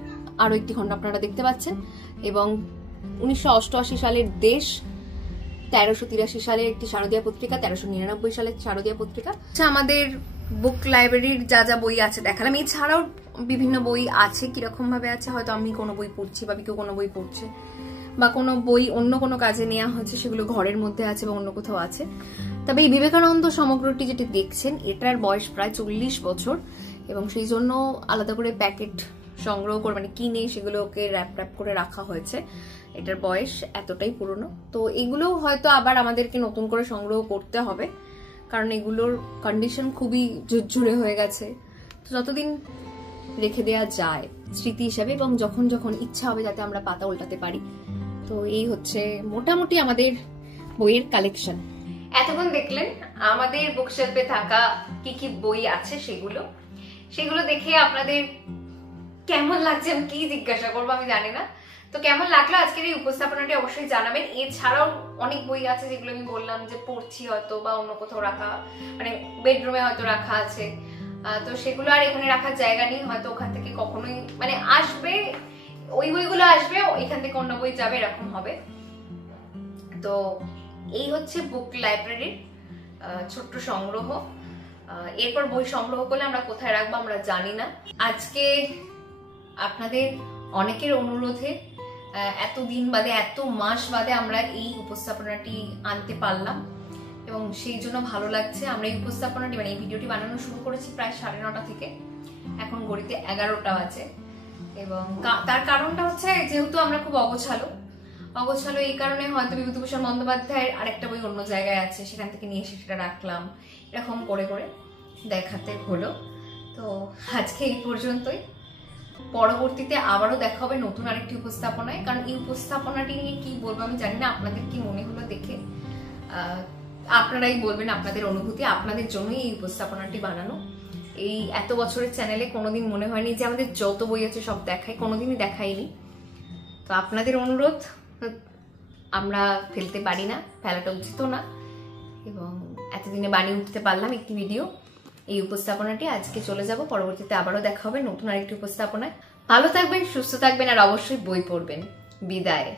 আরো একটি খণ্ড আপনারা দেখতে পাচ্ছেন, এবং 1988 সালের দেশ, 1383 সালের একটি শারদীয়া পত্রিকা, 1399 সালের শারদীয়া পত্রিকা। আচ্ছা, আমাদের বুক লাইব্রেরির যা যা বই আছে দেখালাম, এছাড়াও বিভিন্ন বই আছে। কিরকম ভাবে আছে, হয়তো আমি কোনো বই পড়ছি বা কেউ কোনো বই পড়ছে, বা কোনো বই অন্য কোনো কাজে নেওয়া হচ্ছে, সেগুলো ঘরের মধ্যে আছে বা অন্য কোথাও আছে। তবে এই বিবেকানন্দ সমগ্রটি যেটি দেখছেন, এটার বয়স প্রায় 40 বছর, এবং সেই জন্য আলাদা করে প্যাকেট সংগ্রহ করে মানে কিনে সেগুলোকে র্যাপ করে রাখা হয়েছে। এটার বয়স এতটাই পুরনো। তো এগুলো হয়তো আবার আমাদেরকে নতুন করে সংগ্রহ করতে হবে, কারণ এগুলোর কন্ডিশন খুবই ঝুরঝুরে হয়ে গেছে। তো যতদিন রেখে দেওয়া যায় স্মৃতি হিসাবে, এবং যখন যখন ইচ্ছা হবে যাতে আমরা পাতা উল্টাতে পারি। তো এই হচ্ছে মোটামুটি আমাদের বইয়ের কালেকশন। এতক্ষণ দেখলেন আমাদের বুকশেলফে থাকা কি কি বই আছে সেগুলো দেখে আপনাদের কেমন লাগছে আমি কি জিজ্ঞাসা করবো আমি জানি না। তো কেমন লাগলো আজকের এই উপস্থাপনাটি অবশ্যই জানাবেন। এছাড়াও অনেক বই আছে যেগুলো আমি বললাম যে পড়ছি হয়তো, বা অন্য কোথাও রাখা, মানে বেডরুমে হয়তো রাখা আছে, তো সেগুলো আর এখানে রাখার জায়গা নেই, হয়তো ওখান থেকে কখনোই মানে আসবে, ওই বইগুলো আসবে, এখান থেকে অন্য বই যাবে, এরকম হবে। তো এই হচ্ছে বুক লাইব্রেরির ছোট্ট সংগ্রহ। এরপর বই সংগ্রহ করলে আমরা কোথায় রাখবো আমরা জানি না। আজকে আপনাদের অনেকের অনুরোধে এতদিন বাদে, এত মাস বাদে আমরা এই উপস্থাপনাটি আনতে পারলাম, এবং সেই জন্য ভালো লাগছে। আমরা এই উপস্থাপনাটি মানে এই ভিডিওটি বানানো শুরু করেছি প্রায় 9:30 থেকে, এখন ঘড়িতে 11টা বাজে। এবং তার কারণটা হচ্ছে যেহেতু আমরা খুব অগোছালো এই কারণে হয়তো বিভূতিভূষণ বন্দ্যোপাধ্যায়ের আরেকটা বই অন্য জায়গায় আছে, সেখান থেকে নিয়ে এসে সেটা রাখলাম, এরকম করে করে দেখাতে হলো। তো আজকে এই পর্যন্তই। পরবর্তীতে আবারও দেখা হবে নতুন আরেকটি উপস্থাপনায়, কারণ এই উপস্থাপনাটি নিয়ে কি বলবো আমি জানি না, আপনাদের কি মনে হলো দেখে আপনারাই বলবেন আপনাদের অনুভূতি। আপনাদের জন্যই এই উপস্থাপনাটি বানানো। এই এত বছরের চ্যানেলে কোনোদিন মনে হয়নি যে আমাদের যত বই আছে সব দেখাই, কোনোদিনই দেখাইনি। তো আপনাদের অনুরোধ আমরা ফেলতে পারি না, ফেলাটা উচিত না, এবং এতদিনে বানিয়ে উঠতে পারলাম একটি ভিডিও, এই উপস্থাপনাটি। আজকে চলে যাব, পরবর্তীতে আবারও দেখা হবে নতুন আরেকটি উপস্থাপনায়। ভালো থাকবেন, সুস্থ থাকবেন, আর অবশ্যই বই পড়বেন। বিদায়।